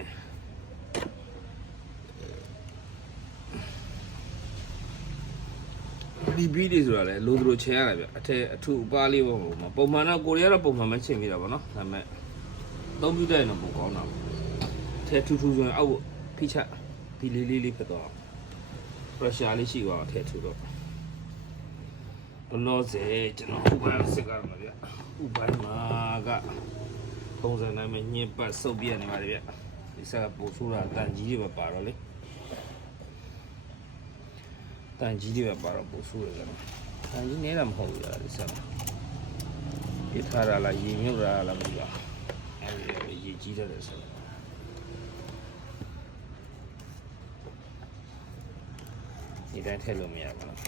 ဒီဘီတွေဆိုတာလေလိုလိုချင်ရတာဗျအထက်အထူအပါလေးပေါ့ပုံမှန်တော့ကိုရီးယားတော့ပုံမှန်မချိန်မိတာပေါ့နော်ဒါပေမဲ့သုံးပြတဲ့တော့ပိုကောင်းတာပေါ့အထက်ထူထူဆိုရင်အောက်ဖိချဒီလေးဖြစ်တော့ pressure လေးရှိသွားအထက်ထူတော့လောစေကျွန်တော်ဥပမာစစ်ကားမှာဗျဥပမာကပုံစံတိုင်းမှာညစ်ပတ်စုပ်ပြနေပါတယ်ဗျဒီဆက်ကပို့ဆိုးတာတန်ကြီးတွေပဲပါတော့လေတန်ကြီးတွေပဲပါတော့ပို့ဆိုးတယ်ကတော့တန်ကြီးနေတာမဟုတ်ဘူးလားဒီဆက်ပြထားတာလားရေမြုပ်တာလားမသိပါအဲဒီရေကြီးတဲ့ဆက်ဒီတိုင်းထည့်လို့မရဘူးနော်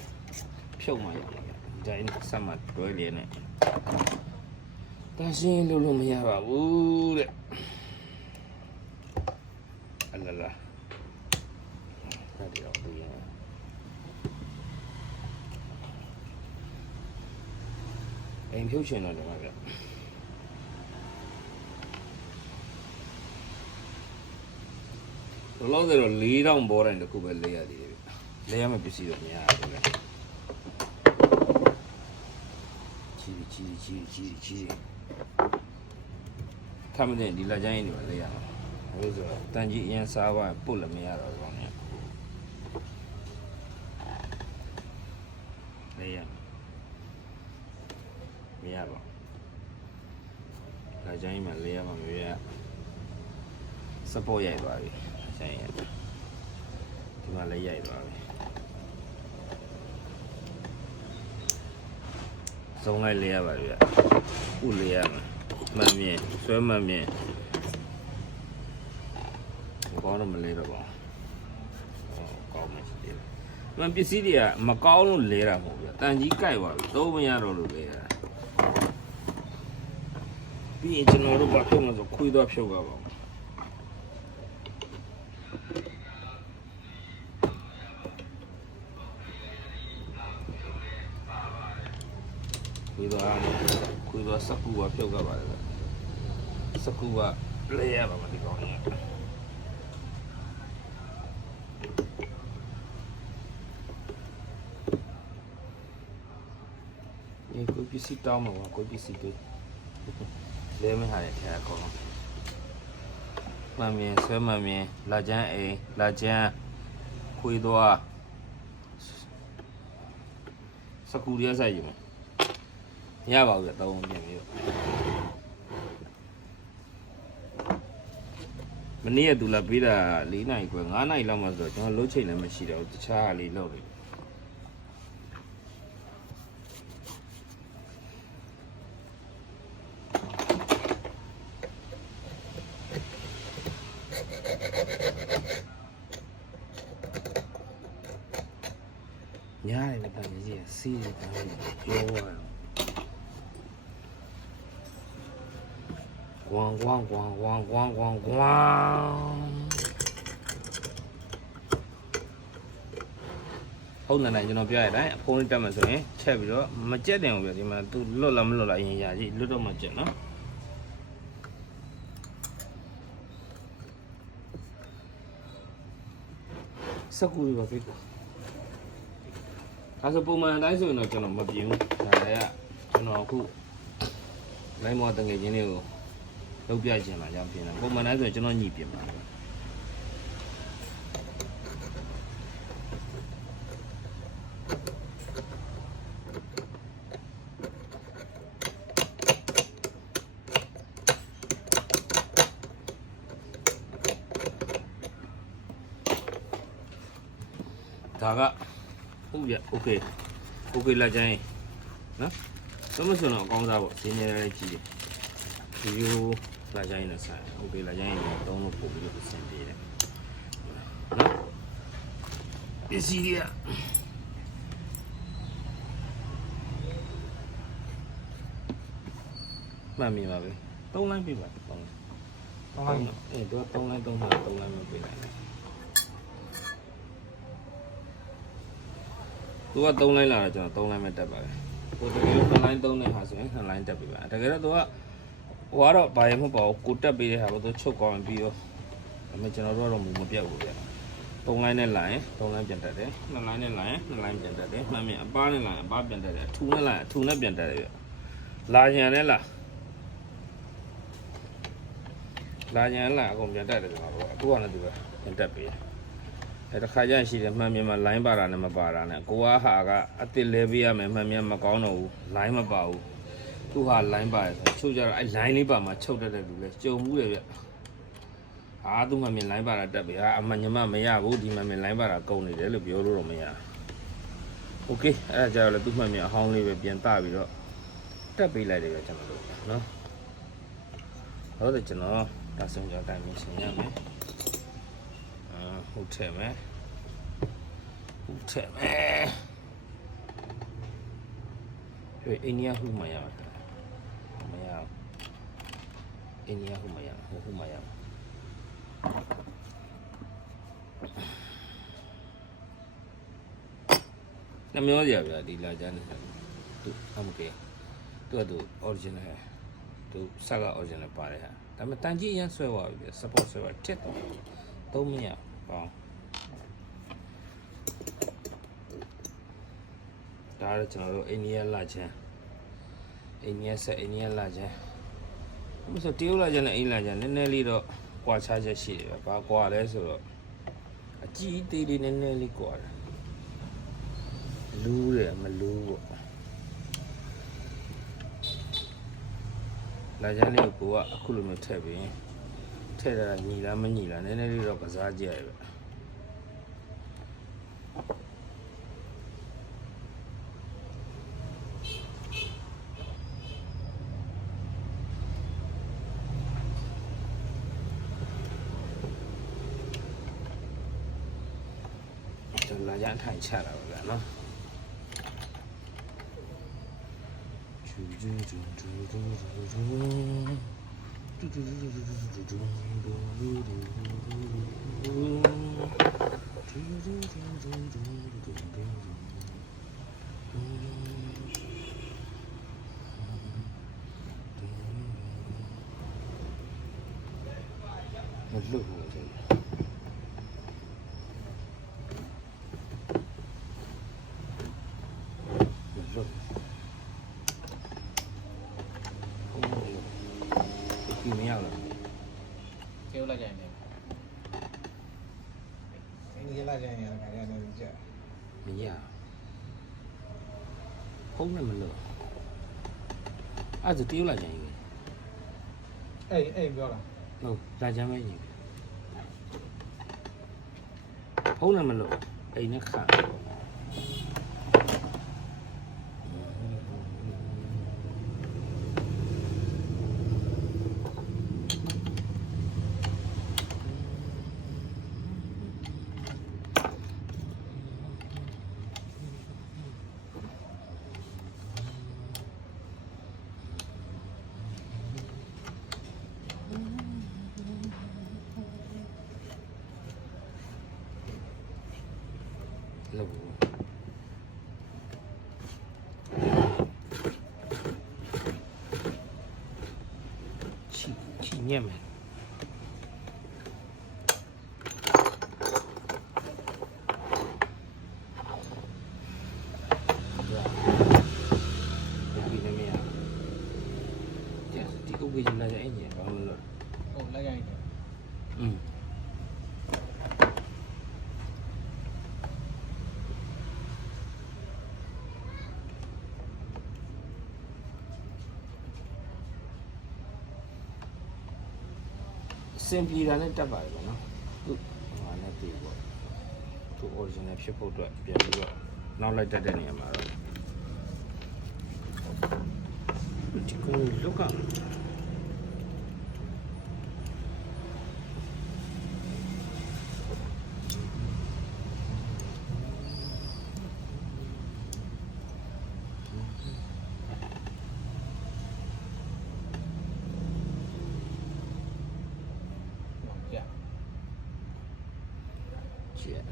ဖြုတ်မှရမှာဒီတိုင်းဆက်မှတွဲလေးနဲ့တန်ရှင်းလို့မရပါဘူးတဲ့အလလာအဲ့ဒီတော့ဘူးရအိမ်ဖြုတ်ရှင်တော့ဒီမှာဗျလောလောဆယ်တော့4000ဘောတိုင်းတစ်ခုပဲလဲရသေးတယ်ဗျလဲရမယ့်ပစ္စည်းတော့မရဘူးဗျကြီးထမ်းတဲ့ဒီလက်ကျန်းကြီးတွေလဲရမှာဟုတ်ဆိုတော့တန်ကြီးအရင်စားပါပုတ်လည်းမရတော့ဘူးကောင်เนี่ยလဲရမရပါလက်ကျန်းကြီးမှာလဲရမှာမရစပေါ်ရိုက်သွားပြီဆိုင်ရဒီမှာလဲရိုက်သွားပြီဆုံးလိုက်လဲရပါပြီဥလဲရမှာမှန်မြင်ဆွဲမှန်မြင်ကောင်းတော့မလဲတော့ပါကောင်းမယ်ဒီမှန်ပစ္စည်းတွေကမကောင်းလို့လဲတာမဟုတ်ဘူးတန်ကြီးကြိုက်သွားပြီသုံးမရတော့လို့လဲတာပြီးရင်ကျွန်တော်တို့ဘာဖြုတ်မလို့ခွေးသွားဖြုတ်ကြပါခွေးသွားစကူကဖြုတ်ကြပါလေစကူကလဲရပါမဒီကောင်းကြီးဒီကိုပြ စ္စည်းတောင်းမှာကွာကိုပစ္စည်းတွေလဲမဟာတဲ့ထဲအကောင်မှန်မြင်ဆွဲမှန်မြင်လာချမ်းအိမ်လာချမ်းခွေးသွားစကူရဆိုင်ယူမယ်ရပါဘူးတောင်းပြင်ပြီးတော့မနေ့ကသူလာပေးတာ4နိုင်ခွဲ5နိုင်လောက်မှဆိုတော့ကျွန်တော်လှုပ်ချိန်လည်းမရှိတော့ဘူးတခြားဟာလေးလှုပ်နေညားတယ်ဗျာကြီးစီးတယ်ပြောရအောင်ကွမ်ကွမ်ကွမ်ကွမ်ကွမ်ကွမ်ကွမ်ဟုတ်တယ်ကျွန်တော်ပြရတဲ့အဖုံးလေးတက်မှဆိုရင်ချက်ပြီးတော့မကြက်တယ်ဘူးဗျဒီမှာသူလွတ်လားမလွတ်လားအရင်ရာကြီးလွတ်တော့မှကြက်နော်စကူရပါပြီဒါဆိုပုံမှန်တိုင်းဆိုရင်တော့ကျွန်တော်မပြင်းဘူးဒါလည်းကျွန်တော်အခုလိုင်းမောတငယ်ချင်းလေးကိုလုပ်ပြချင်တာကြောင့်ပြင်တာပုံမှန်တိုင်းဆိုရင်ကျွန်တော်ညီပြင်ပါဒါကဟုတ်ပြโอเคလာကြရင်နော်သမစွန်တော့အကောင်းစားပေါ့ဈေးနေလည်းကြီးတယ်ဒီလိုလာကြရင်လည်းဆိုင်โอเคလာကြရင်တုံးလို့ပို့ပြီးတော့အဆင်ပြေတယ်နော်ပစ္စည်းတွေကမှန်ပြီပါပဲ3လိုင်းပြပါ3လိုင်းသူက3လိုင်း3မှာ3လိုင်းမပြနိုင်ဘူးသူက3လိုင်းလာတော့ကျွန်တော်3လိုင်းပဲတက်ပါတယ်ကိုတကယ်2လိုင်း3နဲ့ဟာဆိုရင်2လိုင်းတက်ပြီပါတကယ်တော့သူကဟိုကတော့ဘာရမဟုတ်ပါဘူးကိုတက်ပေးတဲ့ဟာကိုသူချုပ်ကောင်းပြီးတော့ဒါပေမဲ့ကျွန်တော်တို့ကတော့မပြတ်ဘူးဗျာ3လိုင်းနဲ့လာရင်3လိုင်းပြန်တက်တယ်2လိုင်းနဲ့လာရင်2လိုင်းပြန်တက်တယ်မှန်မြန်အပားနဲ့လာရင်အပားပြန်တက်တယ်အထူနဲ့လာရင်အထူနဲ့ပြန်တက်တယ်ဗျလာညံနဲ့လာအကုန်ပြန်တက်တယ်ကျွန်တော်တို့အခုကလည်းသူကပြန်တက်ပေးတယ်တခါကျရင်ရှိတယ်မှန်မြန်မှာ line ပါတာနဲ့မပါတာနဲ့ကိုကဟာကအစ်စ်လဲပေးရမယ်မှန်မြန်မကောင်းတော့ဘူး line မပါဘူးသူဟာ line ပါတယ်ဆိုချုပ်ကြတော့အဲ line လေးပါမှာချုပ်တတ်တဲ့လူလဲကြုံမှုတယ်ဗျဟာသူမှန်မြန် line ပါတာတက်ပြီဟာအမှန်ညမမရဘူးဒီမှန်မြန် line ပါတာကုန်နေတယ်လို့ပြောလို့တော့မရโอเคအဲ့ဒါကြတော့လေသူမှန်မြန်အဟောင်းလေးပဲပြန်တပြီးတော့တက်ပေးလိုက်တယ်ဗျကျွန်တော်တို့နော်ဟုတ်တယ်ကျွန်တော်ဒါဆုံးကြတိုင်းမြင်ရှင်ရမယ်ဟုတ်တယ်မယ်အိန္ဒိယဟုမရအိန္ဒိယဟုမရနှမျိုးကြဗျာဒီလာကြနေတယ်သူအမကေသူကသူ original သူစကား original ပါတယ်ဟာဒါပေမဲ့တန်ကြီးအရင်ဆွဲသွားပြီဗျ support ဆွဲသွားတစ်တော့သုံးမရပေါင်းဒါလည်းကျွန်တော်တို့အိန္ဒိယလာချမ်းအိန္ဒိယဆက်အိန္ဒိယလာချမ်းမဆိုတရုတ်လာချမ်းနဲ့အိန္ဒိယလာချမ်းနည်းနည်းလေးတော့ကွာခြားချက်ရှိတယ်ဘာကွာလဲဆိုတော့အကြီးအသေးလေးနည်းနည်းလေးကွာတယ်လူးတယ်မလူးပေါ့လာချမ်းလေးကိုကအခုလိုမျိုးထည့်ပြီးထည့်တာညီလားမညီလားနည်းနည်းလေးတော့ကစားကြရပဲလာကြမ်းထိုင်ချတာပါဗျာနော်မလွတ်ဘူးတဲ့ လာကြရင်ခါရတယ်ကြ မရဖုန်းနဲ့မလို့အဲ့ဒါတရုတ်လာကြရင် အဲ့ပြောလား ဟုတ်လာကြမ်းပဲကြီးဖုန်းနဲ့မလို့အိမ်နဲ့ခါလို့ချီညက်မယ်ဒီနေ့မရဒီဥပ္ပေကြီးလာကြအင်းကြီးဘာလို့လဲ ဟုတ်လာကြရင် စင်ပြေတာနဲ့တက်ပါတယ်ဗျာနော်သူဟာနဲ့တည်ပေါ့သူ original ဖြစ်ဖို့အတွက်ပြန်ပြီးတော့နောက်လိုက်တက်တဲ့နေရာမှာတော့ဒီကိုလောကကျက်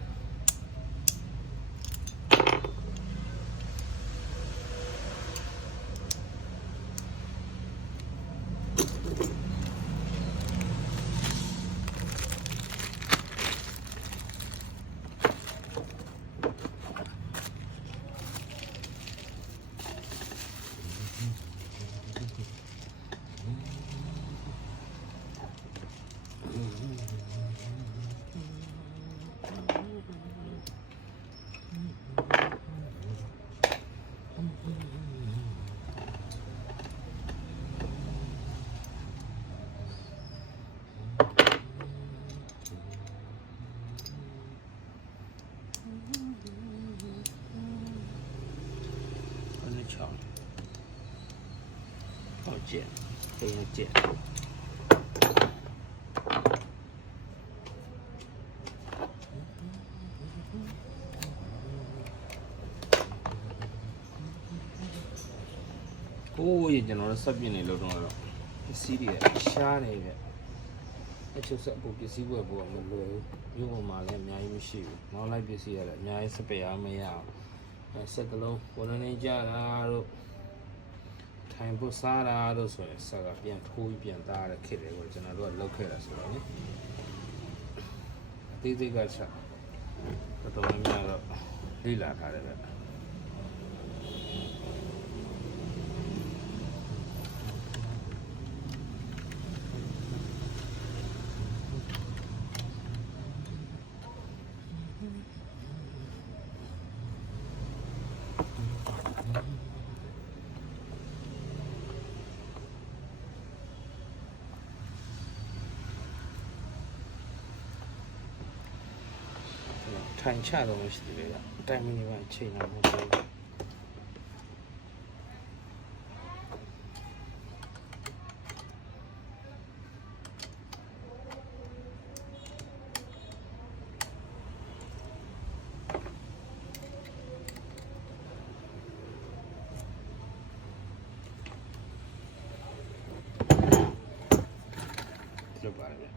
好贱，非常贱。ကိုယ်ကျွန်တော်တို့စက်ပြင်းနေလို့တော့ပစ္စည်းတွေရှားနေတယ်အချုပ်စက်ကိုပစ္စည်းဝယ်ဖို့မလွယ်ဘူးမြို့ပေါ်မှာလည်းအများကြီးမရှိဘူးနောက်လိုက်ပစ္စည်းရတယ်အများကြီးစပယ်အားမရအောင်စက်ကလုံးဝန်ထမ်းနေကြတာတို့ထိုင်ဖို့စားတာတို့ဆိုရင်ဆက်ကပြန်ထိုးပြီးပြန်သားရခဲ့တယ်ကိုကျွန်တော်တို့ကလောက်ခဲ့တာဆိုတော့လေအသေးသေးကချက်တော်တော်များများတော့လိလာထားတယ်ဗျထိုင်ချတော့မရှိသေးလေအတိုင်းမင်းကအချိန်တော့မဟုတ်ဘူးလုပ်ပါလေ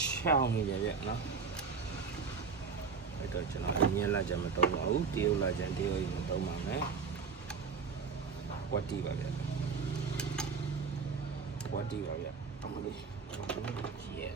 ချောင်းနေကြဗျနော်အဲ့တော့ကျွန်တော်အမြင်လာကြမတော့ပါဘူးတရုတ်လာကြတရုတ်ကြီးမတော့ပါနဲ့ဝတ်တီပါဗျဝတ်တီပါဗျအမလေးကြီးရဲ့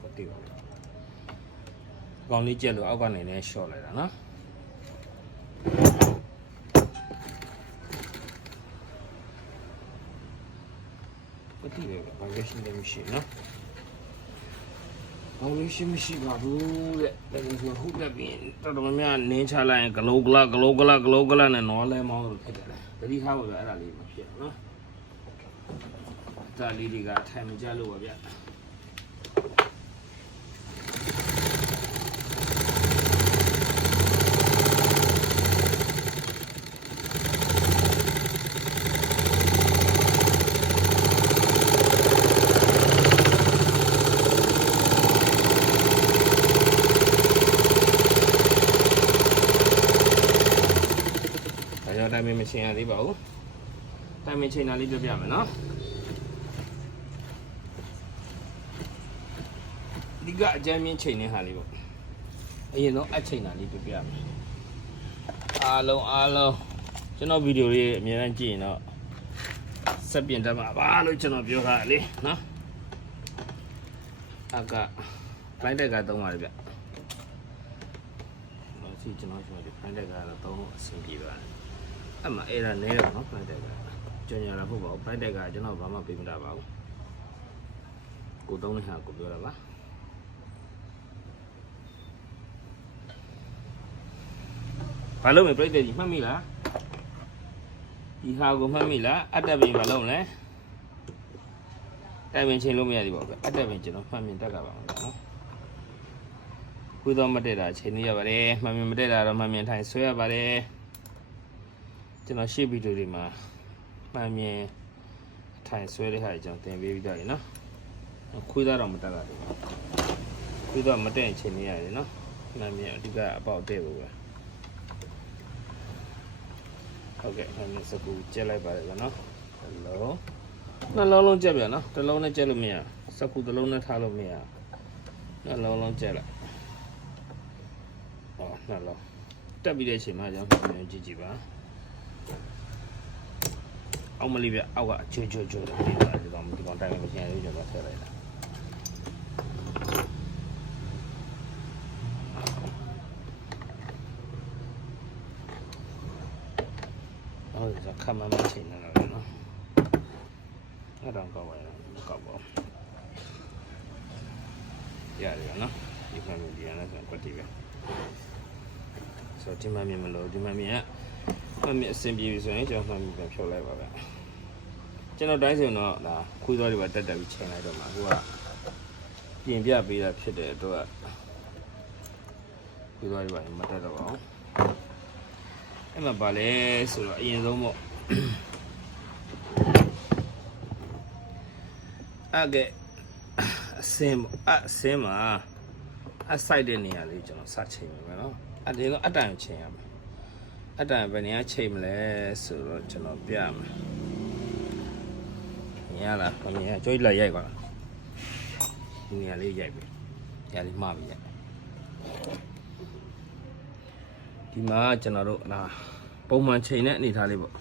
ဟုတ်တယ်ပါကောင်းလေးကျက်လို့အောက်ကနေလည်းရှော့လိုက်တာနော်ဟုတ်တယ်ပဲဘာလို့ရှိနေမရှိနော်ဘာလို့ရှိပါဘူးတဲ့ဒါကဆိုဟုတ်တယ်ပြင်တော်တော်များနင်းချလိုက်ရင်ဂလိုဂလာနဲ့နော်လဲမောင်းလို့ဖြစ်တယ်တတိထားပါဗျအဲ့ဒါလေးမဖြစ်ဘူးနော်ဒါလေးတွေကထိုင်မကြလို့ပါဗျတိုင်းမချင်းရသေးပါဘူးတိုင်းမချင်းတာလေးပြပြမယ်နော်ဒီကအကြမ်းမြင့်ချိန်နေဟာလေးပေါ့အရင်တော့အချိန်တာလေးပြပြမယ်အားလုံးကျွန်တော်ဗီဒီယိုလေးအများကြီးကြည့်ရင်တော့စက်ပြင်တတ်မှာပါလို့ကျွန်တော်ပြောထားတယ်လေနော်အကဖိုင်းတက်ကသုံးပါတယ်ဗျစီကျွန်တော်ဆိုဖိုင်းတက်ကတော့သုံးအဆင်ပြေပါတယ်အမှအဲ့ဒါနဲတော့နော်ဖိုင်းတက်ကကြော်ညာလာဖို့ပါဖိုင်းတက်ကကျွန်တော်ဘာမှပေးမတာပါဘူးကိုသုံးနေတာကိုပြောတာပါဘာလို့မပြိတ္တကြီးမှတ်မိလားဒီဟာကိုမှတ်မိလားအတက်ပင်ဘာလို့လဲတိုင်ပင်ချိန်လို့မရသေးပါဘူးအတက်ပင်ကျွန်တော်မှတ်မြင်တက်ကပါအောင်နော်ခုတော့မတက်တာချိန်နေရပါတယ်မှတ်မြင်မတက်တာတော့မှတ်မြင်ထိုင်ဆွဲရပါတယ်ကျွန်တော်ရှေ့ဗီဒီယိုတွေမှာမှတ်မြင်ထိုင်ဆွဲတဲ့ဟာကျွန်တော်သင်ပေးပြီးသားလေနော်ခွေးသားတော့မတက်တာဘူးခွေးသားမတက်ရင်ချိန်နေရတယ်နော်မှတ်မြင်အဓိကအပေါက်တဲ့ဖို့ပဲဟုတ်ကဲ့မှတ်မြင်စကူကျက်လိုက်ပါတယ်ဗျာနော်နှလုံးကျက်ပြန်နော်တစ်လုံးနဲ့ကျက်လို့မရစကူတစ်လုံးနဲ့ထားလို့မရနှလုံးကျက်လိုက်နှလုံးတက်ပြီးတဲ့အချိန်မှာကျွန်တော်ပြန်ကြည့်ပါအောက်မလေးပြအောက်ကချိုးတယ်ဒီကောင်တိုင်းမရှင်းရသေးကျွန်တော်ထည့်လိုက်တာဟုတ်ကဲ့ခမမချိန်နေတော့နော်အဲ့တော့ကောက်ပါရကောက်ပါရတယ်နော်ဒီဖမ်းလို့ဒီရမ်းဆိုကွက်တီပဲဆိုဒီမှမြင်မလို့ဒီမှမြင်မှမြင်အဆင်ပြေပြီဆိုရင်ကျွန်တော်မှမြင်ပြန်ဖြုတ်လိုက်ပါဗျကျွန်တော်တိုင်းဆိုတော့ဒါခွေးသွားတွေပါတက်ပြီးချိန်လိုက်တော့မှာအခုကပြင်ပြပေးတာဖြစ်တဲ့အတွက်ခွေးသွားတွေပါမတက်တော့ပါဘူးအဲ့မှာပါလဲဆိုတော့အရင်ဆုံးပေါ့အဲ့ကဲအစင်းမှာအဆိုင်တဲ့နေရာလေးကျွန်တော်စချိန်ပါမယ်နော်အဒီတော့အတိုင်ချိန်ရမယ်အတိုင်ဘယ်နေရာချိန်မလဲဆိုတော့ကျွန်တော်ပြမယ်မြင်ရလားမြင်ရကြွိလိုက်ရိုက်ပါလားဒီနေရာလေးရိုက်ပြီညာလေးမှားပြီရိုက်ဒီမှာကျွန်တော်တို့ဒါပုံမှန်ချိန်တဲ့အနေထားလေးပေါ့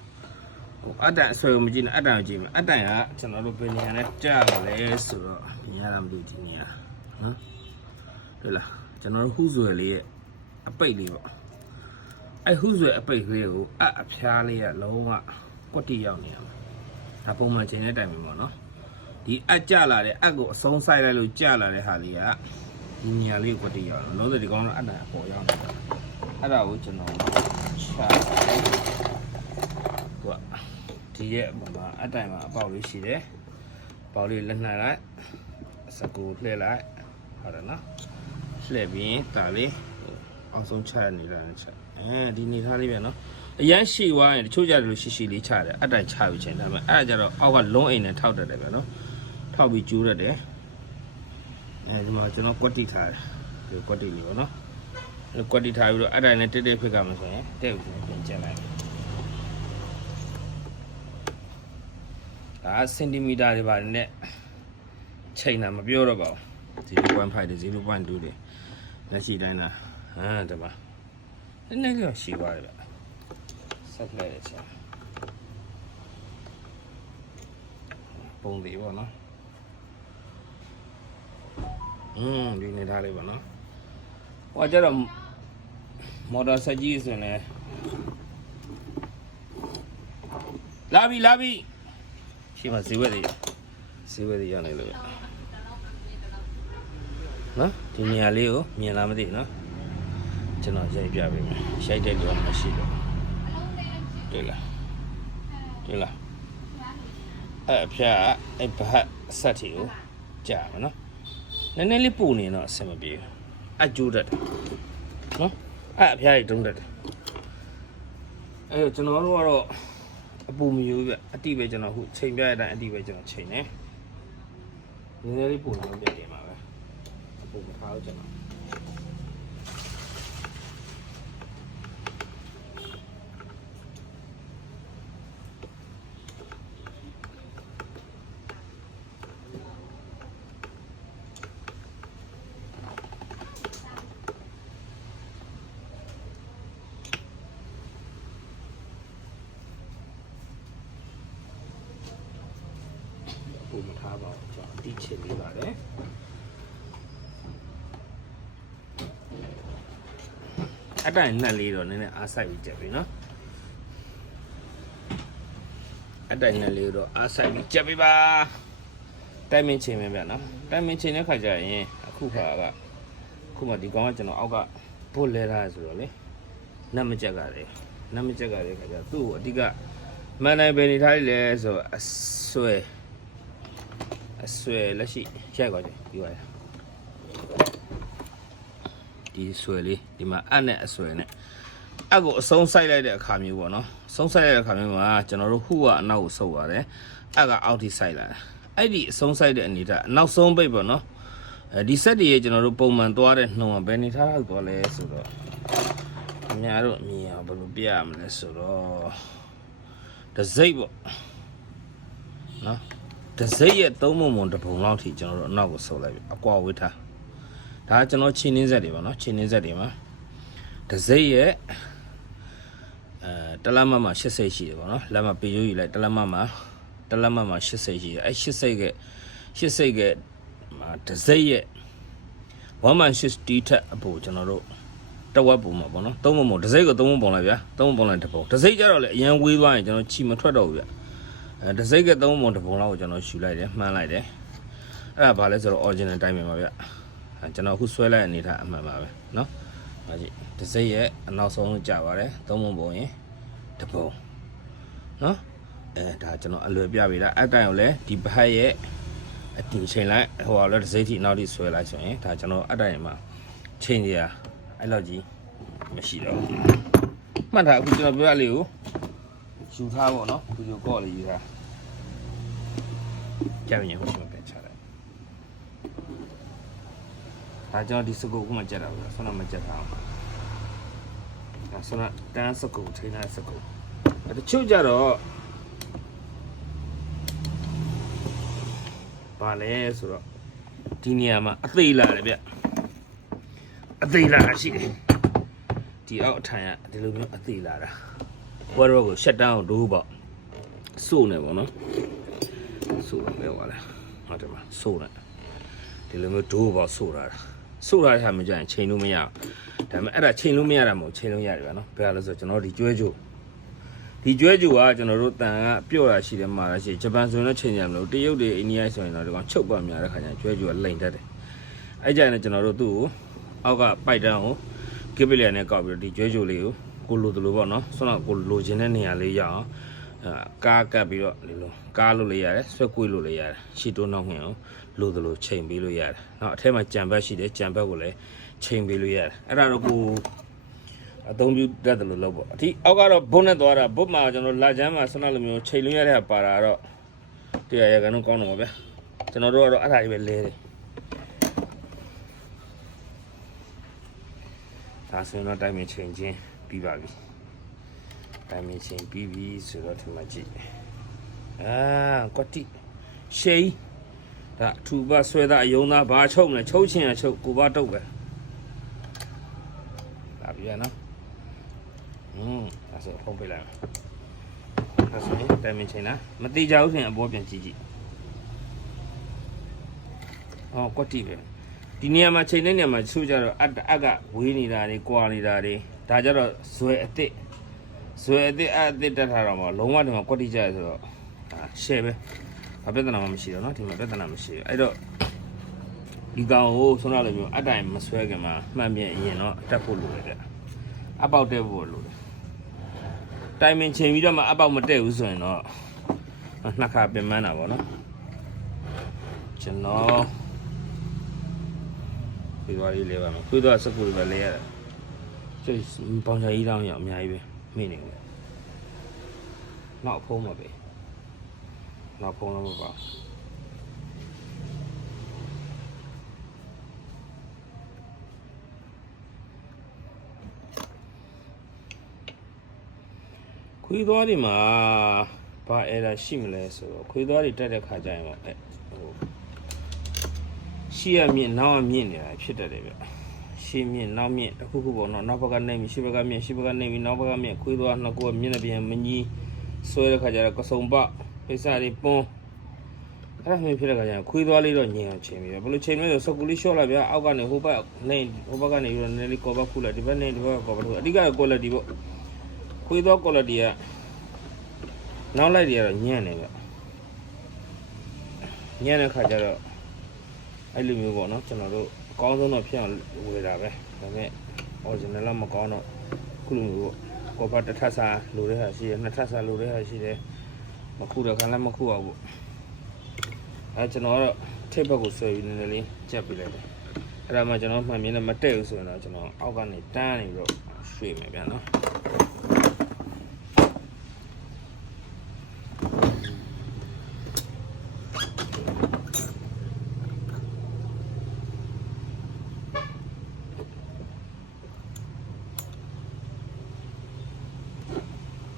အတိုင်အဆွဲကိုမကြည့်နဲ့အတိုင်ကိုကြည့်မယ်အတိုင်ကကျွန်တော်တို့ဘယ်နေရာနဲ့ကြာပါလဲဆိုတော့မြင်ရတာမလို့ဒီနေရာနော်တွေ့လားကျွန်တော်တို့ဟူးဆွဲလေးရဲ့အပိတ်လေးပေါ့အဲ့ဟူးဆွဲအပိတ်ကလေးကိုအဖျားလေးကလုံးဝကွက်တိရောက်နေရမှာဒါပုံမှန်ချိန်တဲ့တိုင်ပဲပေါ့နော်ဒီအကြလာတဲ့အကိုအဆုံးဆိုင်လိုက်လို့ကြလာတဲ့ဟာလေးကဒီနေရာလေးကိုကွက်တိရောက်တော့လုံးစဒီကောင်းတော့အတိုင်အပေါ်ရောက်နေတာအဲ့ဒါကိုကျွန်တော်ချလိုက်ကွာဒီရဲ့အပေါ်မှာအတိုင်မှာအပေါက်လေးရှိတယ်ပေါက်လေးလက်နှိုက်လိုက်အ စကူလှည့်လိုက်ဟုတ်တယ်နော်လှည့်ပြီးဒါလေးအောင်ဆုံးချနေတာနဲ့ချက်ဒီနေထားလေးပြန်နော်အရန်ရှည်သွားရင်တချို့ကြတယ်လို့ရှိလေးချတယ်အတိုင်ချယူချင်ဒါပေမဲ့အဲ့ဒါကြတော့အောက်ကလုံးအိမ်နဲ့ထောက်တတ်တယ်ဗျနော်ထောက်ပြီးကျိုးရတယ်ဒီမှာကျွန်တော်ကွက်တိထားတယ်ဒီကွက်တိလေးပေါ့နော်ကွက်တိထားပြီးတော့အတိုင်နဲ့တိတ်ဖိတ်ကမှဆိုရင်တဲ့ဦးပြန်ကျက်လိုက်ဒါစင်တီမီတာတွေပါနဲ့ချိန်တာမပြောတော့ပါဘူး0.5တွေ0.2တွေလက်ရှိတိုင်းလားဒီမှာနည်းနည်းလေးရှိပါတယ်ဗျဆက်လိုက်ရချင်ပုံသေးပေါ့နော်ဒီနေသားလေးပေါ့နော်ဟိုကျတော့မော်တော်ဆက်ကြီးဆိုရင်လည်းလာပြီရှိမှဈေးဝယ်တွေရနေလို့နော်ဒီနေရာလေးကိုမြင်လာမသိနော်ကျွန်တော်ရိုက်ပြပေးမယ်ရိုက်တဲ့လူကမရှိတော့တွေ့လားအဖျားအဲ့ဘတ်ဆက်တီကိုကြာမနော်နည်းနည်းလေးပူနေတော့အဆင်မပြေဘူးအကျိုးတတ်တယ်နော်အဖျားကြီးတုံးတတ်တယ်အဲ့တော့ကျွန်တော်တို့ကတော့အပူမယူပြအတိပဲကျွန်တော်ခုချိန်ပြရတဲ့အတိပဲကျွန်တော်ချိန်နေနည်းနည်းလေးပူနေတော့ပြတယ်မှာပဲအပူမထားဘူးကျွန်တော်မထားပါဘူးကျွန်တော်တီးချင်လေးပါတယ်အတိုင်းနဲ့လေးတော့နည်းနည်းအားဆိုင်ပြီးကြက်ပြီနော်အတိုင်းနဲ့လေးတော့အားဆိုင်ပြီးကြက်ပြီပါတိုင်းမင်းချိန်မယ်ဗျနော်တိုင်းမင်းချိန်တဲ့ခါကျရင်အခုခါကခုမှဒီကောင်ကကျွန်တော်အောက်ကဘို့လဲထားဆိုတော့လေနတ်မကြက်ကတယ်ခါကျသူ့ကိုအတိကမန်နိုင်ပဲနေထားလိမ့်လဲဆိုအဆွဲလက်ရှိရိုက်သွားကြပြီးပါရဒီဆွဲလေးဒီမှာအနဲ့အဆွဲနဲ့အကိုအဆုံးဆိုင်လိုက်တဲ့အခါမျိုးပေါ့နော်ဆုံးဆိုင်လိုက်တဲ့အခါမျိုးမှာကျွန်တော်တို့ဟူကအနောက်ကိုဆုပ်ရတယ်အကအောက်ထိဆိုင်လာတယ်အဲ့ဒီအဆုံးဆိုင်တဲ့အနေနဲ့အနောက်ဆုံးပိတ်ပေါ့နော်ဒီဆက်တွေကျွန်တော်တို့ပုံမှန်သွားတဲ့နှုံကဘယ်နေထားဟုတ်သွားလဲဆိုတော့အများတို့မြင်အောင်ဘယ်လိုပြရမလဲဆိုတော့တစိမ့်ပေါ့နော်တစိမ့်ရဲ့သုံးပုံတစ်ပုံလောက်ထိကျွန်တော်တို့အနောက်ကိုဆုပ်လိုက်ပြီအကွာဝေးထားဒါကကျွန်တော်ချင်းနှင်းဆက်တွေပါနော်ချင်းနှင်းဆက်တွေမှာတစိမ့်ရဲ့တလက်မမှာ80ရှိတယ်ပေါ့နော်လက်မပေရိုးယူလိုက်တလက်မမှာ80ရှိတယ်အဲ80ကမှာတစိမ့်ရဲ့160ထက်အပေါ်ကျွန်တော်တို့တဝက်ပုံမှာပေါ့နော်သုံးပုံတစိမ့်ကိုသုံးပုံလိုက်ဗျာသုံးပုံလိုက်တစ်ပုံတစိမ့်ကြတော့လေအရန်ဝေးသွားရင်ကျွန်တော်ချီမထွက်တော့ဘူးဗျတစိမ့်ကသုံးပုံတစ်ပုံလောက်ကိုကျွန်တော်ယူလိုက်တယ်မှန်းလိုက်တယ်အဲ့ဒါဘာလဲဆိုတော့ original တိုင်းပဲပါဗျကျွန်တော်အခုဆွဲလိုက်အနေထားအမှန်ပါပဲเนาะဟာကြည့်တစိမ့်ရဲ့အနောက်ဆုံးကြာပါတယ်သုံးပုံရင်တစ်ပုံเนาะဒါကျွန်တော်အလွယ်ပြပေးတာအတိုင်းကိုလည်းဒီဘတ်ရဲ့အတူချိန်လိုက်ဟိုလည်းတစိမ့်ထိနောက်ထိဆွဲလိုက်ဆိုရင်ဒါကျွန်တော်အတိုင်းမှာချိန်ကြအဲ့လောက်ကြီးမရှိတော့မှတ်ထားအခုကျွန်တော်ပြောရလေးကိုယူထားပေါ့နော်ဗီဒီယိုကော့လေးယူထားကြာရင်ဟိုမှာပဲချလိုက်ဒါကြောင့်ဒီစကုတ်ကမှကြက်တာပဲဆွမ်းမကြက်တာဒါဆွမ်းတန်းစကုတ်ထိန်းတဲ့စကုတ်တချို့ကြတော့ဘာလဲဆိုတော့ဒီနေရာမှာအသေးလာတယ်ဗျအသေးလာရှိတယ်ဒီအောက်အထိုင်ကဒီလိုမျိုးအသေးလာတာဘွားတော့ကိုရှက်တောင်းဒိုးပေါ့စိုးနေပေါ့နော်စိုးတော့ပဲပါလားဟုတ်တယ်ပါစိုးနေဒီလိုမျိုးဒိုးပေါ့စိုးတာဟာမကြရင်ချိန်လို့မရဘူးဒါပေမဲ့အဲ့ဒါချိန်လို့မရတာမဟုတ်ချိန်လို့ရတယ်ဗျာနော်ဘယ်လိုလဲဆိုတော့ကျွန်တော်ဒီကျွဲကြိုကကျွန်တော်တို့တန်ကပြော့တာရှိတယ်မှာရှိဂျပန်ဆိုရင်တော့ချိန်ရမလို့တရုတ်တွေအိန္ဒိယဆိုရင်တော့ဒီကောင်ချုပ်ပါများတဲ့ခါကျရင်ကျွဲကြိုကလိန်တတ်တယ်အဲ့ကြရင်ကျွန်တော်တို့သူ့ကိုအောက်ကပိုက်တန်းကိုကိပလျာနဲ့ကောက်ပြီးတော့ဒီကျွဲကြိုလေးကိုလိုလိုပေါ့နော်ဆွမ်းတော့ကိုလိုချင်တဲ့နေရာလေးရအောင် ကားကပ်ပြီးတော့ဒီလိုကားလို့လည်းရတယ်ဆွဲကွေးလို့လည်းရတယ်ရှီတိုးနောက်ငင်ကိုလိုသလိုချိန်ပေးလို့ရတယ်เนาะအထက်မှာကြံဘက်ရှိတယ်ကြံဘက်ကိုလည်းချိန်ပေးလို့ရတယ်အဲ့ဒါတော့ကိုအသုံးပြုတတ်တယ်လို့လုပ်ပေါ့အဒီအောက်ကတော့ဘုတ်နဲ့သွားတာဘုတ်မှာကျွန်တော်လာချမ်းမှာဆနလိုမျိုးချိန်လို့ရတဲ့ပါတာတော့တရားရကန်တော့ကောင်းတော့ပါဗျာကျွန်တော်တို့ကတော့အဲ့ဒါကြီးပဲလဲတယ်ဒါဆိုရင်တော့တိုင်မင်ချိန်ချင်းပြီးပါပြီတိုင်မင်ချိန်ပြီးပြီဆိုတော့ဒီမှာကြည့်ကွက်တိရှေးဒါထူပါဆွဲသားအယုံသားဘာချုပ်မလဲချုပ်ချင်ရချုပ်ကိုပါတုတ်ပဲဒါပြရနော်ဒါဆိုဖုံးပေးလိုက်ဒါဆိုရင်တိုင်မင်ချိန်လားမတိကြဘူးဆိုရင်အပေါ်ပြန်ကြည့်ကြည့်ကွက်တိပဲဒီနေရာမှာချိန်တဲ့နေရာမှာချို့ကြတော့အက်ကဝေးနေတာတွေကွာနေတာတွေဒါကြတော့ဇွဲအစ်စ်တက်ထားတော့မှလုံးဝဒီမှာကွက်တိကြရဆိုတော့ရှယ်ပဲဘာပြဿနာမှမရှိတော့เนาะဒီမှာပြဿနာမရှိဘူးအဲ့တော့ဒီကောင်ကိုဆုံးရလိုမျိုးအတိုင်မဆွဲခင်မှာမှန်ပြန်ရင်တော့တက်ဖို့လိုတယ်ဗျအပေါက်တက်ဖို့လိုတယ်တိုင်မင်ချိန်ပြီးတော့မှအပေါက်မတက်ဘူးဆိုရင်တော့နှစ်ခါပင်ပန်းတာပေါ့နော်ကျွန်တော်ဒီသွားလေးလဲပါမယ်ခွေးသွားစကူတွေပဲလဲရတယ်ကျိတ်ပေါင်ချာကြီးတောင်းရအောင်အများကြီးပဲမိနေတယ်နောက်ဖုံးမှာပဲနောက်ဖုံးတော့မပါခွေးသွားတွေမှာဘာအဲ့ဒါရှိမလဲဆိုတော့ခွေးသွားတွေတက်တဲ့ခါကျရင်ပေါ့ရှေ့ရမြင့်နောက်မြင့်နေတာဖြစ်တတ်တယ်ဗျရှေ့မြင့်နောက်မြင့်တစ်ခုခုပေါ့နော်နောက်ဘက်ကနေပြီးရှေ့ဘက်ကမြင့်ရှေ့ဘက်ကနေပြီးနောက်ဘက်ကမြင့်ခွေးသွားနှစ်ခုမြင့်တဲ့ပြန်မကြီးဆွဲတဲ့ခါကျတော့ကစုံပပိစတွေပွန်းအဲ့ဒါမျိုးဖြစ်တဲ့ခါကျရင်ခွေးသွားလေးတော့ညင်အောင်ချိန်ပြီးဘယ်လိုချိန်လဲဆိုစကူလေးရှော့လိုက်ဗျအောက်ကနေဟိုဘက်ကနေဟိုဘက်ကနေပြီးတော့နည်းလေးကော်ဘက်ခုလိုက်ဒီဘက်နဲ့ဒီဘက်ကကော်ဘက်ခုအဓိက quality ပေါ့ခွေးသွား quality ကနောက်လိုက်တွေကတော့ညံ့နေဗျညံ့တဲ့ခါကျတော့အဲ့လိုမျိုးပေါ့နော်ကျွန်တော်တို့အကောင်းဆုံးတော့ဖြစ်အောင်ဝယ်တာပဲဒါပေမဲ့ original တော့မကောင်းတော့ခုလိုမျိုးပေါ့ကော်ပတ်တစ်ထပ်စာလိုတဲ့ဟာရှိတယ်နှစ်ထပ်စာလိုတဲ့ဟာရှိတယ်မခုတော့ခါလည်းမခုအောင်ပေါ့အဲကျွန်တော်ကတော့ထိပ်ဘက်ကိုဆွဲပြီးနည်းနည်းလေးကြက်ပြလိုက်တယ်အဲ့ဒါမှကျွန်တော်မှန်မြင်နဲ့မတည့်ဘူးဆိုရင်တော့ကျွန်တော်အောက်ကနေတန်းနေပြီးတော့ရွှေ့မယ်ဗျာနော်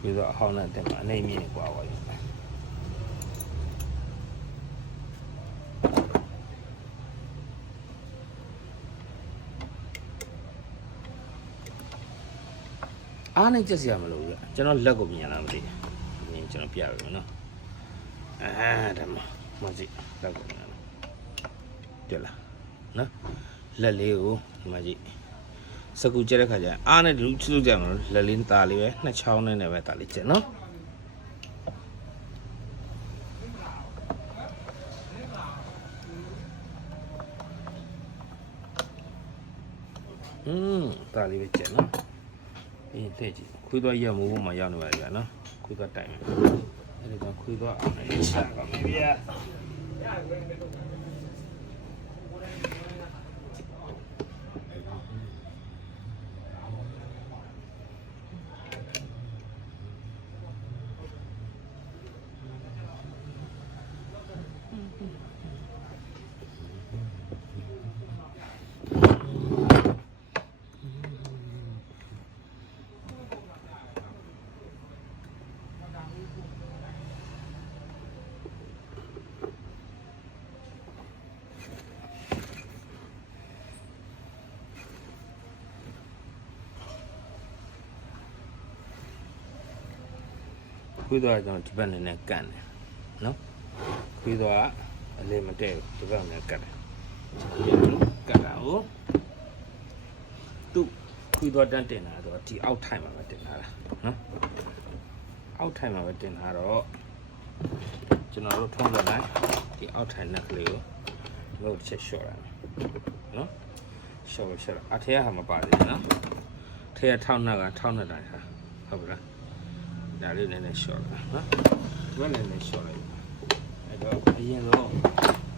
ပြီးတော့အဟောင်းနဲ့တက်မှာအနေမြင့်กว่าပါရောအားနဲ့ကြက်စရာမလိုဘူးကျွန်တော်လက်ကိုမြင်လာမသိဘူးမြင်ကျွန်တော်ပြရပြီနော်ဒါမှမကြည့်လက်ကိုမြင်လာတယ်လားနော်လက်လေးကိုဒီမှာကြည့်စကူကျတဲ့ခါကျအားနဲ့လူချလို့ကြမှာလက်လေးตาလေးပဲနှစ်ချောင်းနဲ့ပဲตาလေးကျနော်ตาလေးပဲကျနော်အေးတဲ့ကြည့်ခွေးသွားရက်မိုးပေါ်မှာရောက်နေပါလေဗျာနော်ခွေးသွားတိုင်မယ်အဲ့ဒါကခွေးသွားအောင်လေးချပါမယ်ဗျာခွေးသွားကျွန်တော်ဒီဘက်နဲ့ကန်တယ်နော်ခွေးသွားအလေးမတည့်ဘူးဒီဘက်နဲ့ကန်တယ်ကန်တာဟုတ်သူ့ခွေးသွားတန်းတင်တာတော့ဒီအောက်ထိုင်မှာပဲတင်တာလားနော်အောက်ထိုင်မှာပဲတင်တာတော့ကျွန်တော်တို့ထုံးစံတိုင်းဒီအောက်ထိုင်နက်ကလေးကိုလို့တစ်ချက်လျှော့တာနော်လျှော့အထက်ကဟာမပါသေးဘူးနော်ထက်ကထောက်နှက်ကထောက်နှက်တိုင်းဟာဟုတ်ပြီလား ဒါလေးနည်းနည်းရှော့လာနော်ဒီဘက်နည်းနည်းရှော့လိုက်အဲ့တော့အရင်တော့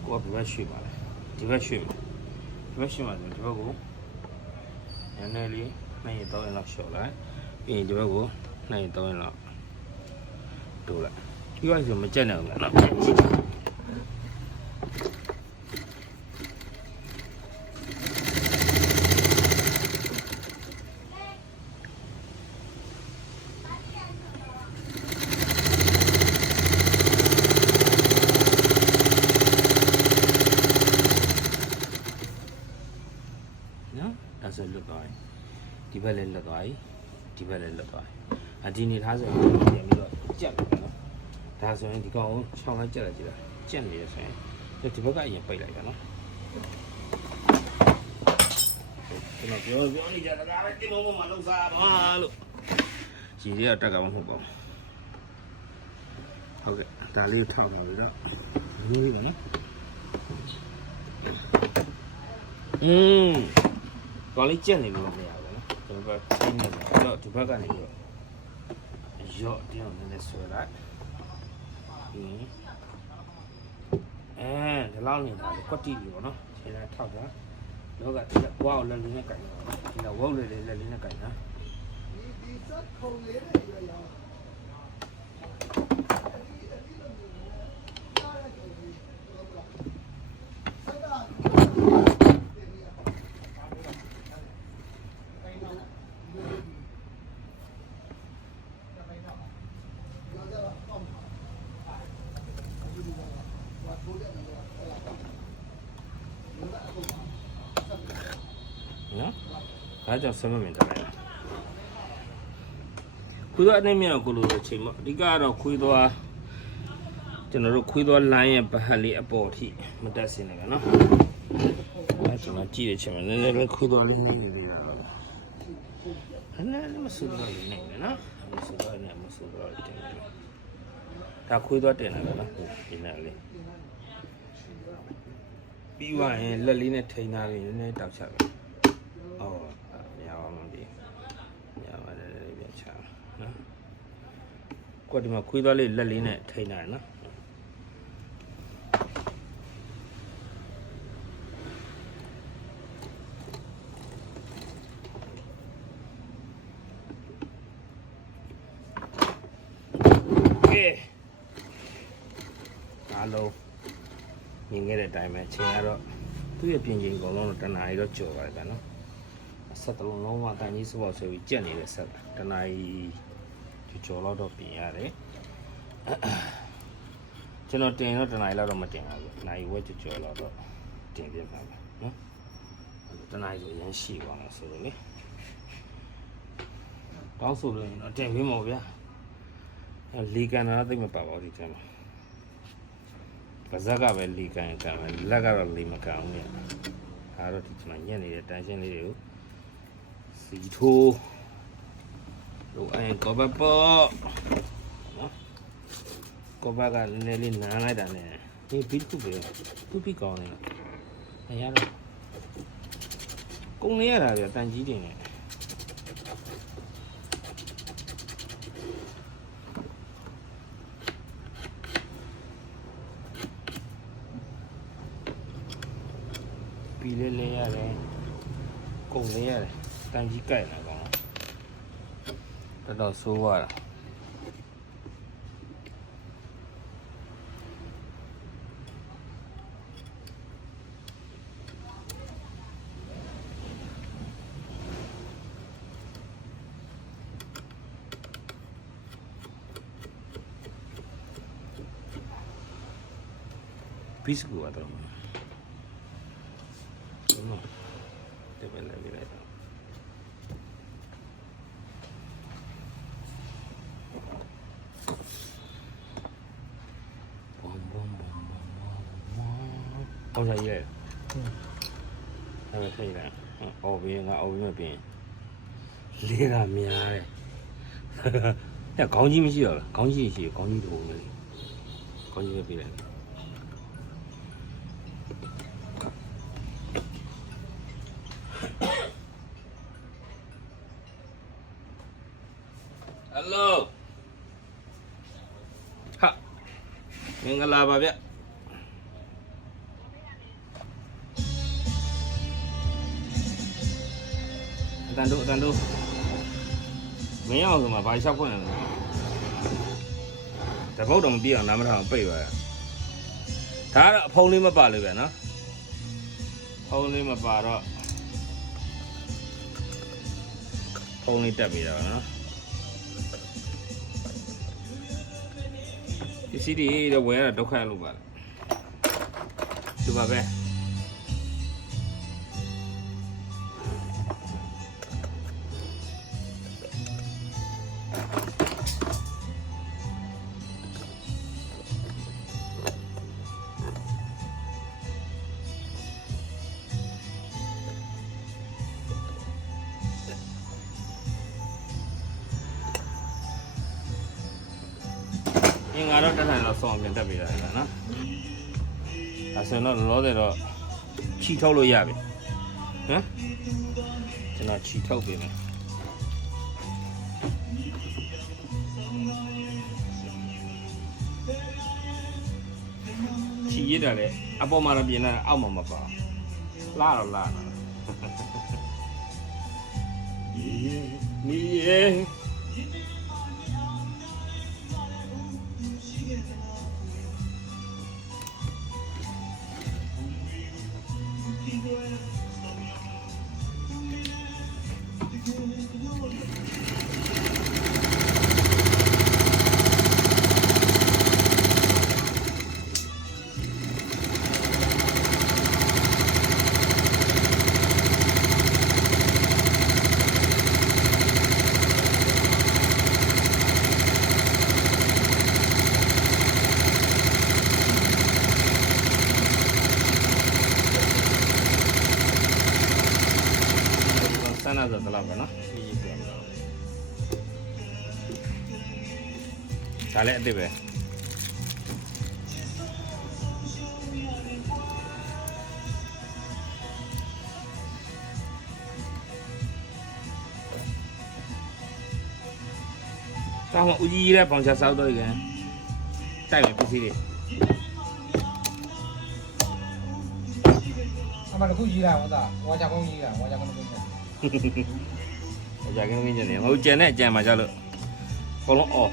ကိုကဘယ်ဘက်ရွှေ့ပါလဲဒီဘက်ရွှေ့မှာဒီဘက်ရွှေ့မှာဆိုဒီဘက်ကိုနည်းနည်းလေးနှိမ့်ရတော့ရင်လောက်ရှော့လိုက်ပြီးရင်ဒီဘက်ကိုနှိမ့်ရတော့ရင်လောက်တိုးလိုက်ဒီဘက်ဆိုမကြက်နိုင်ဘူးနော်ဒါဆိုလွတ်သွားပြီဒီဘက်လည်းလွတ်သွားပြီဒီဘက်လည်းလွတ်သွားပြီဒီနေထားဆိုရင်ပြန်ပြီးတော့ကြက်ပြီနော်ဒါဆိုရင်ဒီကောင်ကို6လိုက်ကြက်လိုက်ကြည့်လားကြက်နေရဆိုရင်ဒီဘက်ကအရင်ပိတ်လိုက်တာနော်ကျွန်တော်ပြောနေကြတာကလည်းဒီမုံမလောက်စားပါလို့ကြီးရတက်ကမဟုတ်ပါဘူးဟုတ်ကဲ့ဒါလေးထောက်ပါပြီတော့ဒီလိုနော်ကောင်းလေးကြက်နေလို့မရဘူးနော်ဒီဘက်ချင်းနေတယ်အဲ့တော့ဒီဘက်ကနေရောရော့တင်းအောင်နည်းနည်းဆွဲလိုက်ဒီလောက်နေတာကွက်တီကြီးပေါ့နော်ခြေလိုက်ထောက်တာလောကဝါကိုလက်လေးနဲ့ကင်တာဒီတော့ဝုတ်လေးလက်လေးနဲ့ကင်တာဒီစက်ခုံလေးနဲ့ရောနော်ဒါကြောင့်ဆမ်းမမြင်တယ်လိုက်ခွေးသွားအနေနဲ့ကိုလိုအချိန်ပေါ့အဓိကတော့ခွေးသွားကျွန်တော်တို့ခွေးသွားလိုင်းရဲ့ဗဟတ်လေးအပေါ်အထိမတက်စင်နေကနော်အဲကျွန်တော်ကြည့်ရချင်တယ်နည်းနည်းလေးခွေးသွားလေးနေနေရတာနည်းနည်းမဆူတော့နေနေနော်မဆူတော့နေမဆူတော့တင်တယ်ဒါခွေးသွားတင်လာတယ်နော်ဒီနေ့လေးပြီးသွားရင်လက်လေးနဲ့ထိန်းထားပြီးနည်းနည်းတောက်ချပဲအော်ရပါမှဒီရပါတယ်ပြန်ချနော်ကိုဒီမှာခွေးသွားလေးလက်လေးနဲ့ထိန်းထားရနော်ကဲအားလုံးမြင်ခဲ့တဲ့အတိုင်းပဲချိန်ကတော့သူ့ရဲ့ပြင်ချိန်အကုန်လုံးတော့တနားရီတော့ကြော်ပါတယ်ဗျာနော်ဆက်တလုံးလုံးဝတန်ကြီးစပေါ့ဆိုပြီးကြက်နေတဲ့ဆက်တနားရီကြော်တော့ပြင်ရတယ်ကျွန်တော်တင်တော့တနားရီလောက်တော့မတင်ပါဘူးနိုင်ဝဲကြော်တော့တင်ပြပါမယ်နော်တနားရီဆိုရမ်းရှိပါလားဆိုလို့လေတောက်ဆိုလို့ရင်တော့တင်ပြီးမို့ဗျာလီကန်တာသိမပါပါဘူးဒီထဲမှာပါဇက်ကပဲလီကန်ကန်မယ်လက်ကတော့လီမကန်ဘူးညဒါတော့ဒီမှာညက်နေတဲ့တန်ရှင်းလေးတွေကိုစီထိုးလို့အဲကောဘပေါ့နော်ကောဘကနည်းနည်းလေးနားလိုက်တာနဲ့ဒီဘီတူပဲသူ့ပြီးကောင်းနေလားအရာတော့ကုန်နေရတာပြတန်ကြီးတင်နေပြီးလေးရတယ်ကုန်လေးရတယ်တန်ကြီးကြိုက်လာကောင်းတော့ဆိုးသွားတာပြီးစကူတော့这边来，这边来。好像也。还没可以的，熬边个熬边边，累了面嘞。那钢筋没需要了，钢筋是钢筋头的，钢筋别来。Hello င်္ဂလာပါဗျအတန်တို့မင်းအောင်ဆိုမှာဘာလျှောက်ခွင့်လဲတပုတ်တော့မပြည့်အောင်နားမထောင်ပိတ်ပါရဒါကတော့အဖုံးလေးမပါလို့ဗျာနော်ဖုံးလေးမပါတော့ဖုံးလေးတက်ပြီးတော့နော်ဒီစီဒီတော့ဝယ်ရတာဒုက္ခလို့ပါဒီပါပဲငါတော့တက်နိုင်တော့ဆောင်းပြန်တက်ပေးရတယ်နော်အဲဆိုတော့လောတယ်တော့ချီထုတ်လို့ရပြီဟမ်ကျွန်တော်ချီထုတ်ပေးမယ်ချီရတာလေအပေါ်မှာတော့ပြင်လာအောက်မှာမပါလာတော့လာနော်နီးရဲ့ဆန်းလာတော့တော့ပဲနော်ဒီကြီးပြန်တော့ဒါလည်းအစ်စ်ပဲတောင်းဦးကြီးရဲ့ပေါင်ချဆောက်တော့ရင်တိုက်မယ်ပစ္စည်းတွေအမှန်တခုကြီးတာဟုတ်သားဝါကြကုန်းကြီးတာဝါကြကုန်းကြီးတာ အကြကင်းကြီးနေမဟုတ်ကျန်တဲ့အကြံမှာကြောက်လို့ဘလုံးအော်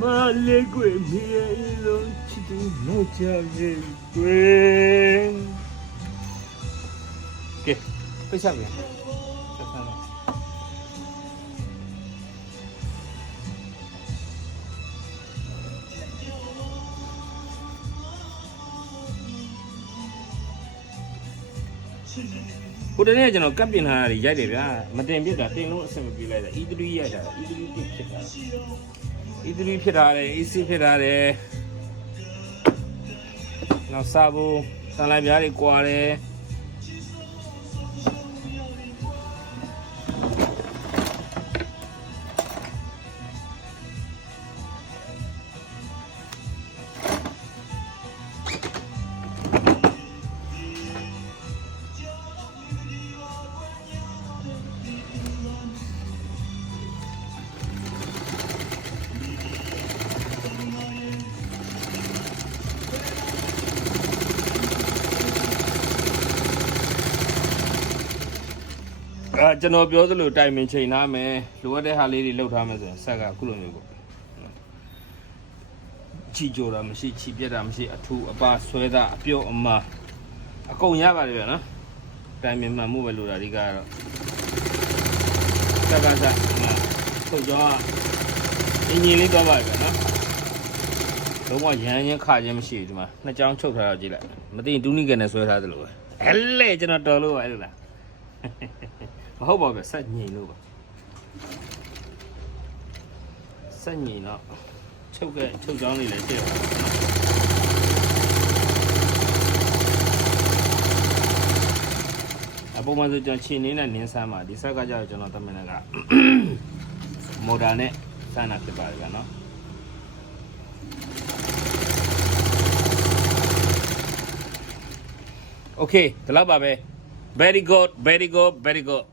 မလေးကွေမြေလုံးချစ်သူမကြရဲ့ကွေကဲပြချပြန်ဆက်ဆံတော့ဟိုတနေ့ကျွန်တော်ကပ်ပြင်ထားတာရိုက်တယ်ဗျာမတင်ပြစ်တာတင်လို့အဆင်မပြေလိုက်တာ E3 ရိုက်တာ E3 တင်ဖြစ်တာE3 ဖြစ်တာလေ EC ဖြစ်တာလေနောက်စားဖို့တန်လိုက်ပြားတွေကွာတယ်ကျွန်တော်ပြောသလိုတိုင်ပင်ချိန်ထားမယ်လိုအပ်တဲ့ဟာလေးတွေလုပ်ထားမယ်ဆိုရင်ဆက်ကအခုလိုမျိုးပေါ့ချီကြိုတာမရှိချီပြက်တာမရှိအထူးအပါဆွဲတာအပြုတ်အမအကုန်ရပါတယ်ဗျာနော်တိုင်ပင်မှန်မှုပဲလိုတာဒီကတော့ဆက်ကထုတ်ကြောအင်ဂျင်လေးတော့ပါဗျာနော်လုံးဝရမ်းချင်းခါချင်းမရှိဘူးဒီမှာနှစ်ချောင်းချုပ်ထားတော့ကြည့်လိုက်မသိရင်တူးနိကနဲ့ဆွဲထားသလိုပဲအဲ့လေကျွန်တော်တော်လို့ပါအဲ့လိုလားမဟုတ်ပါဘူးဆက်ညင်လို့ပါဆက်ညင်တော့ချုပ်ချောင်းလေးလည်းပြည့်ပါအ ပုံမှန်ဆိုကျွန်တော်ခြေနင်းနဲ့နင်းဆန်းပါဒီဆက်ကကြောက်ကျွန်တော်တမင်ကမော်တာနဲ့ဆန်းတာဖြစ်ပါတယ်ဗျာနော်โอเคဒီလောက်ပါပဲ very good very good very good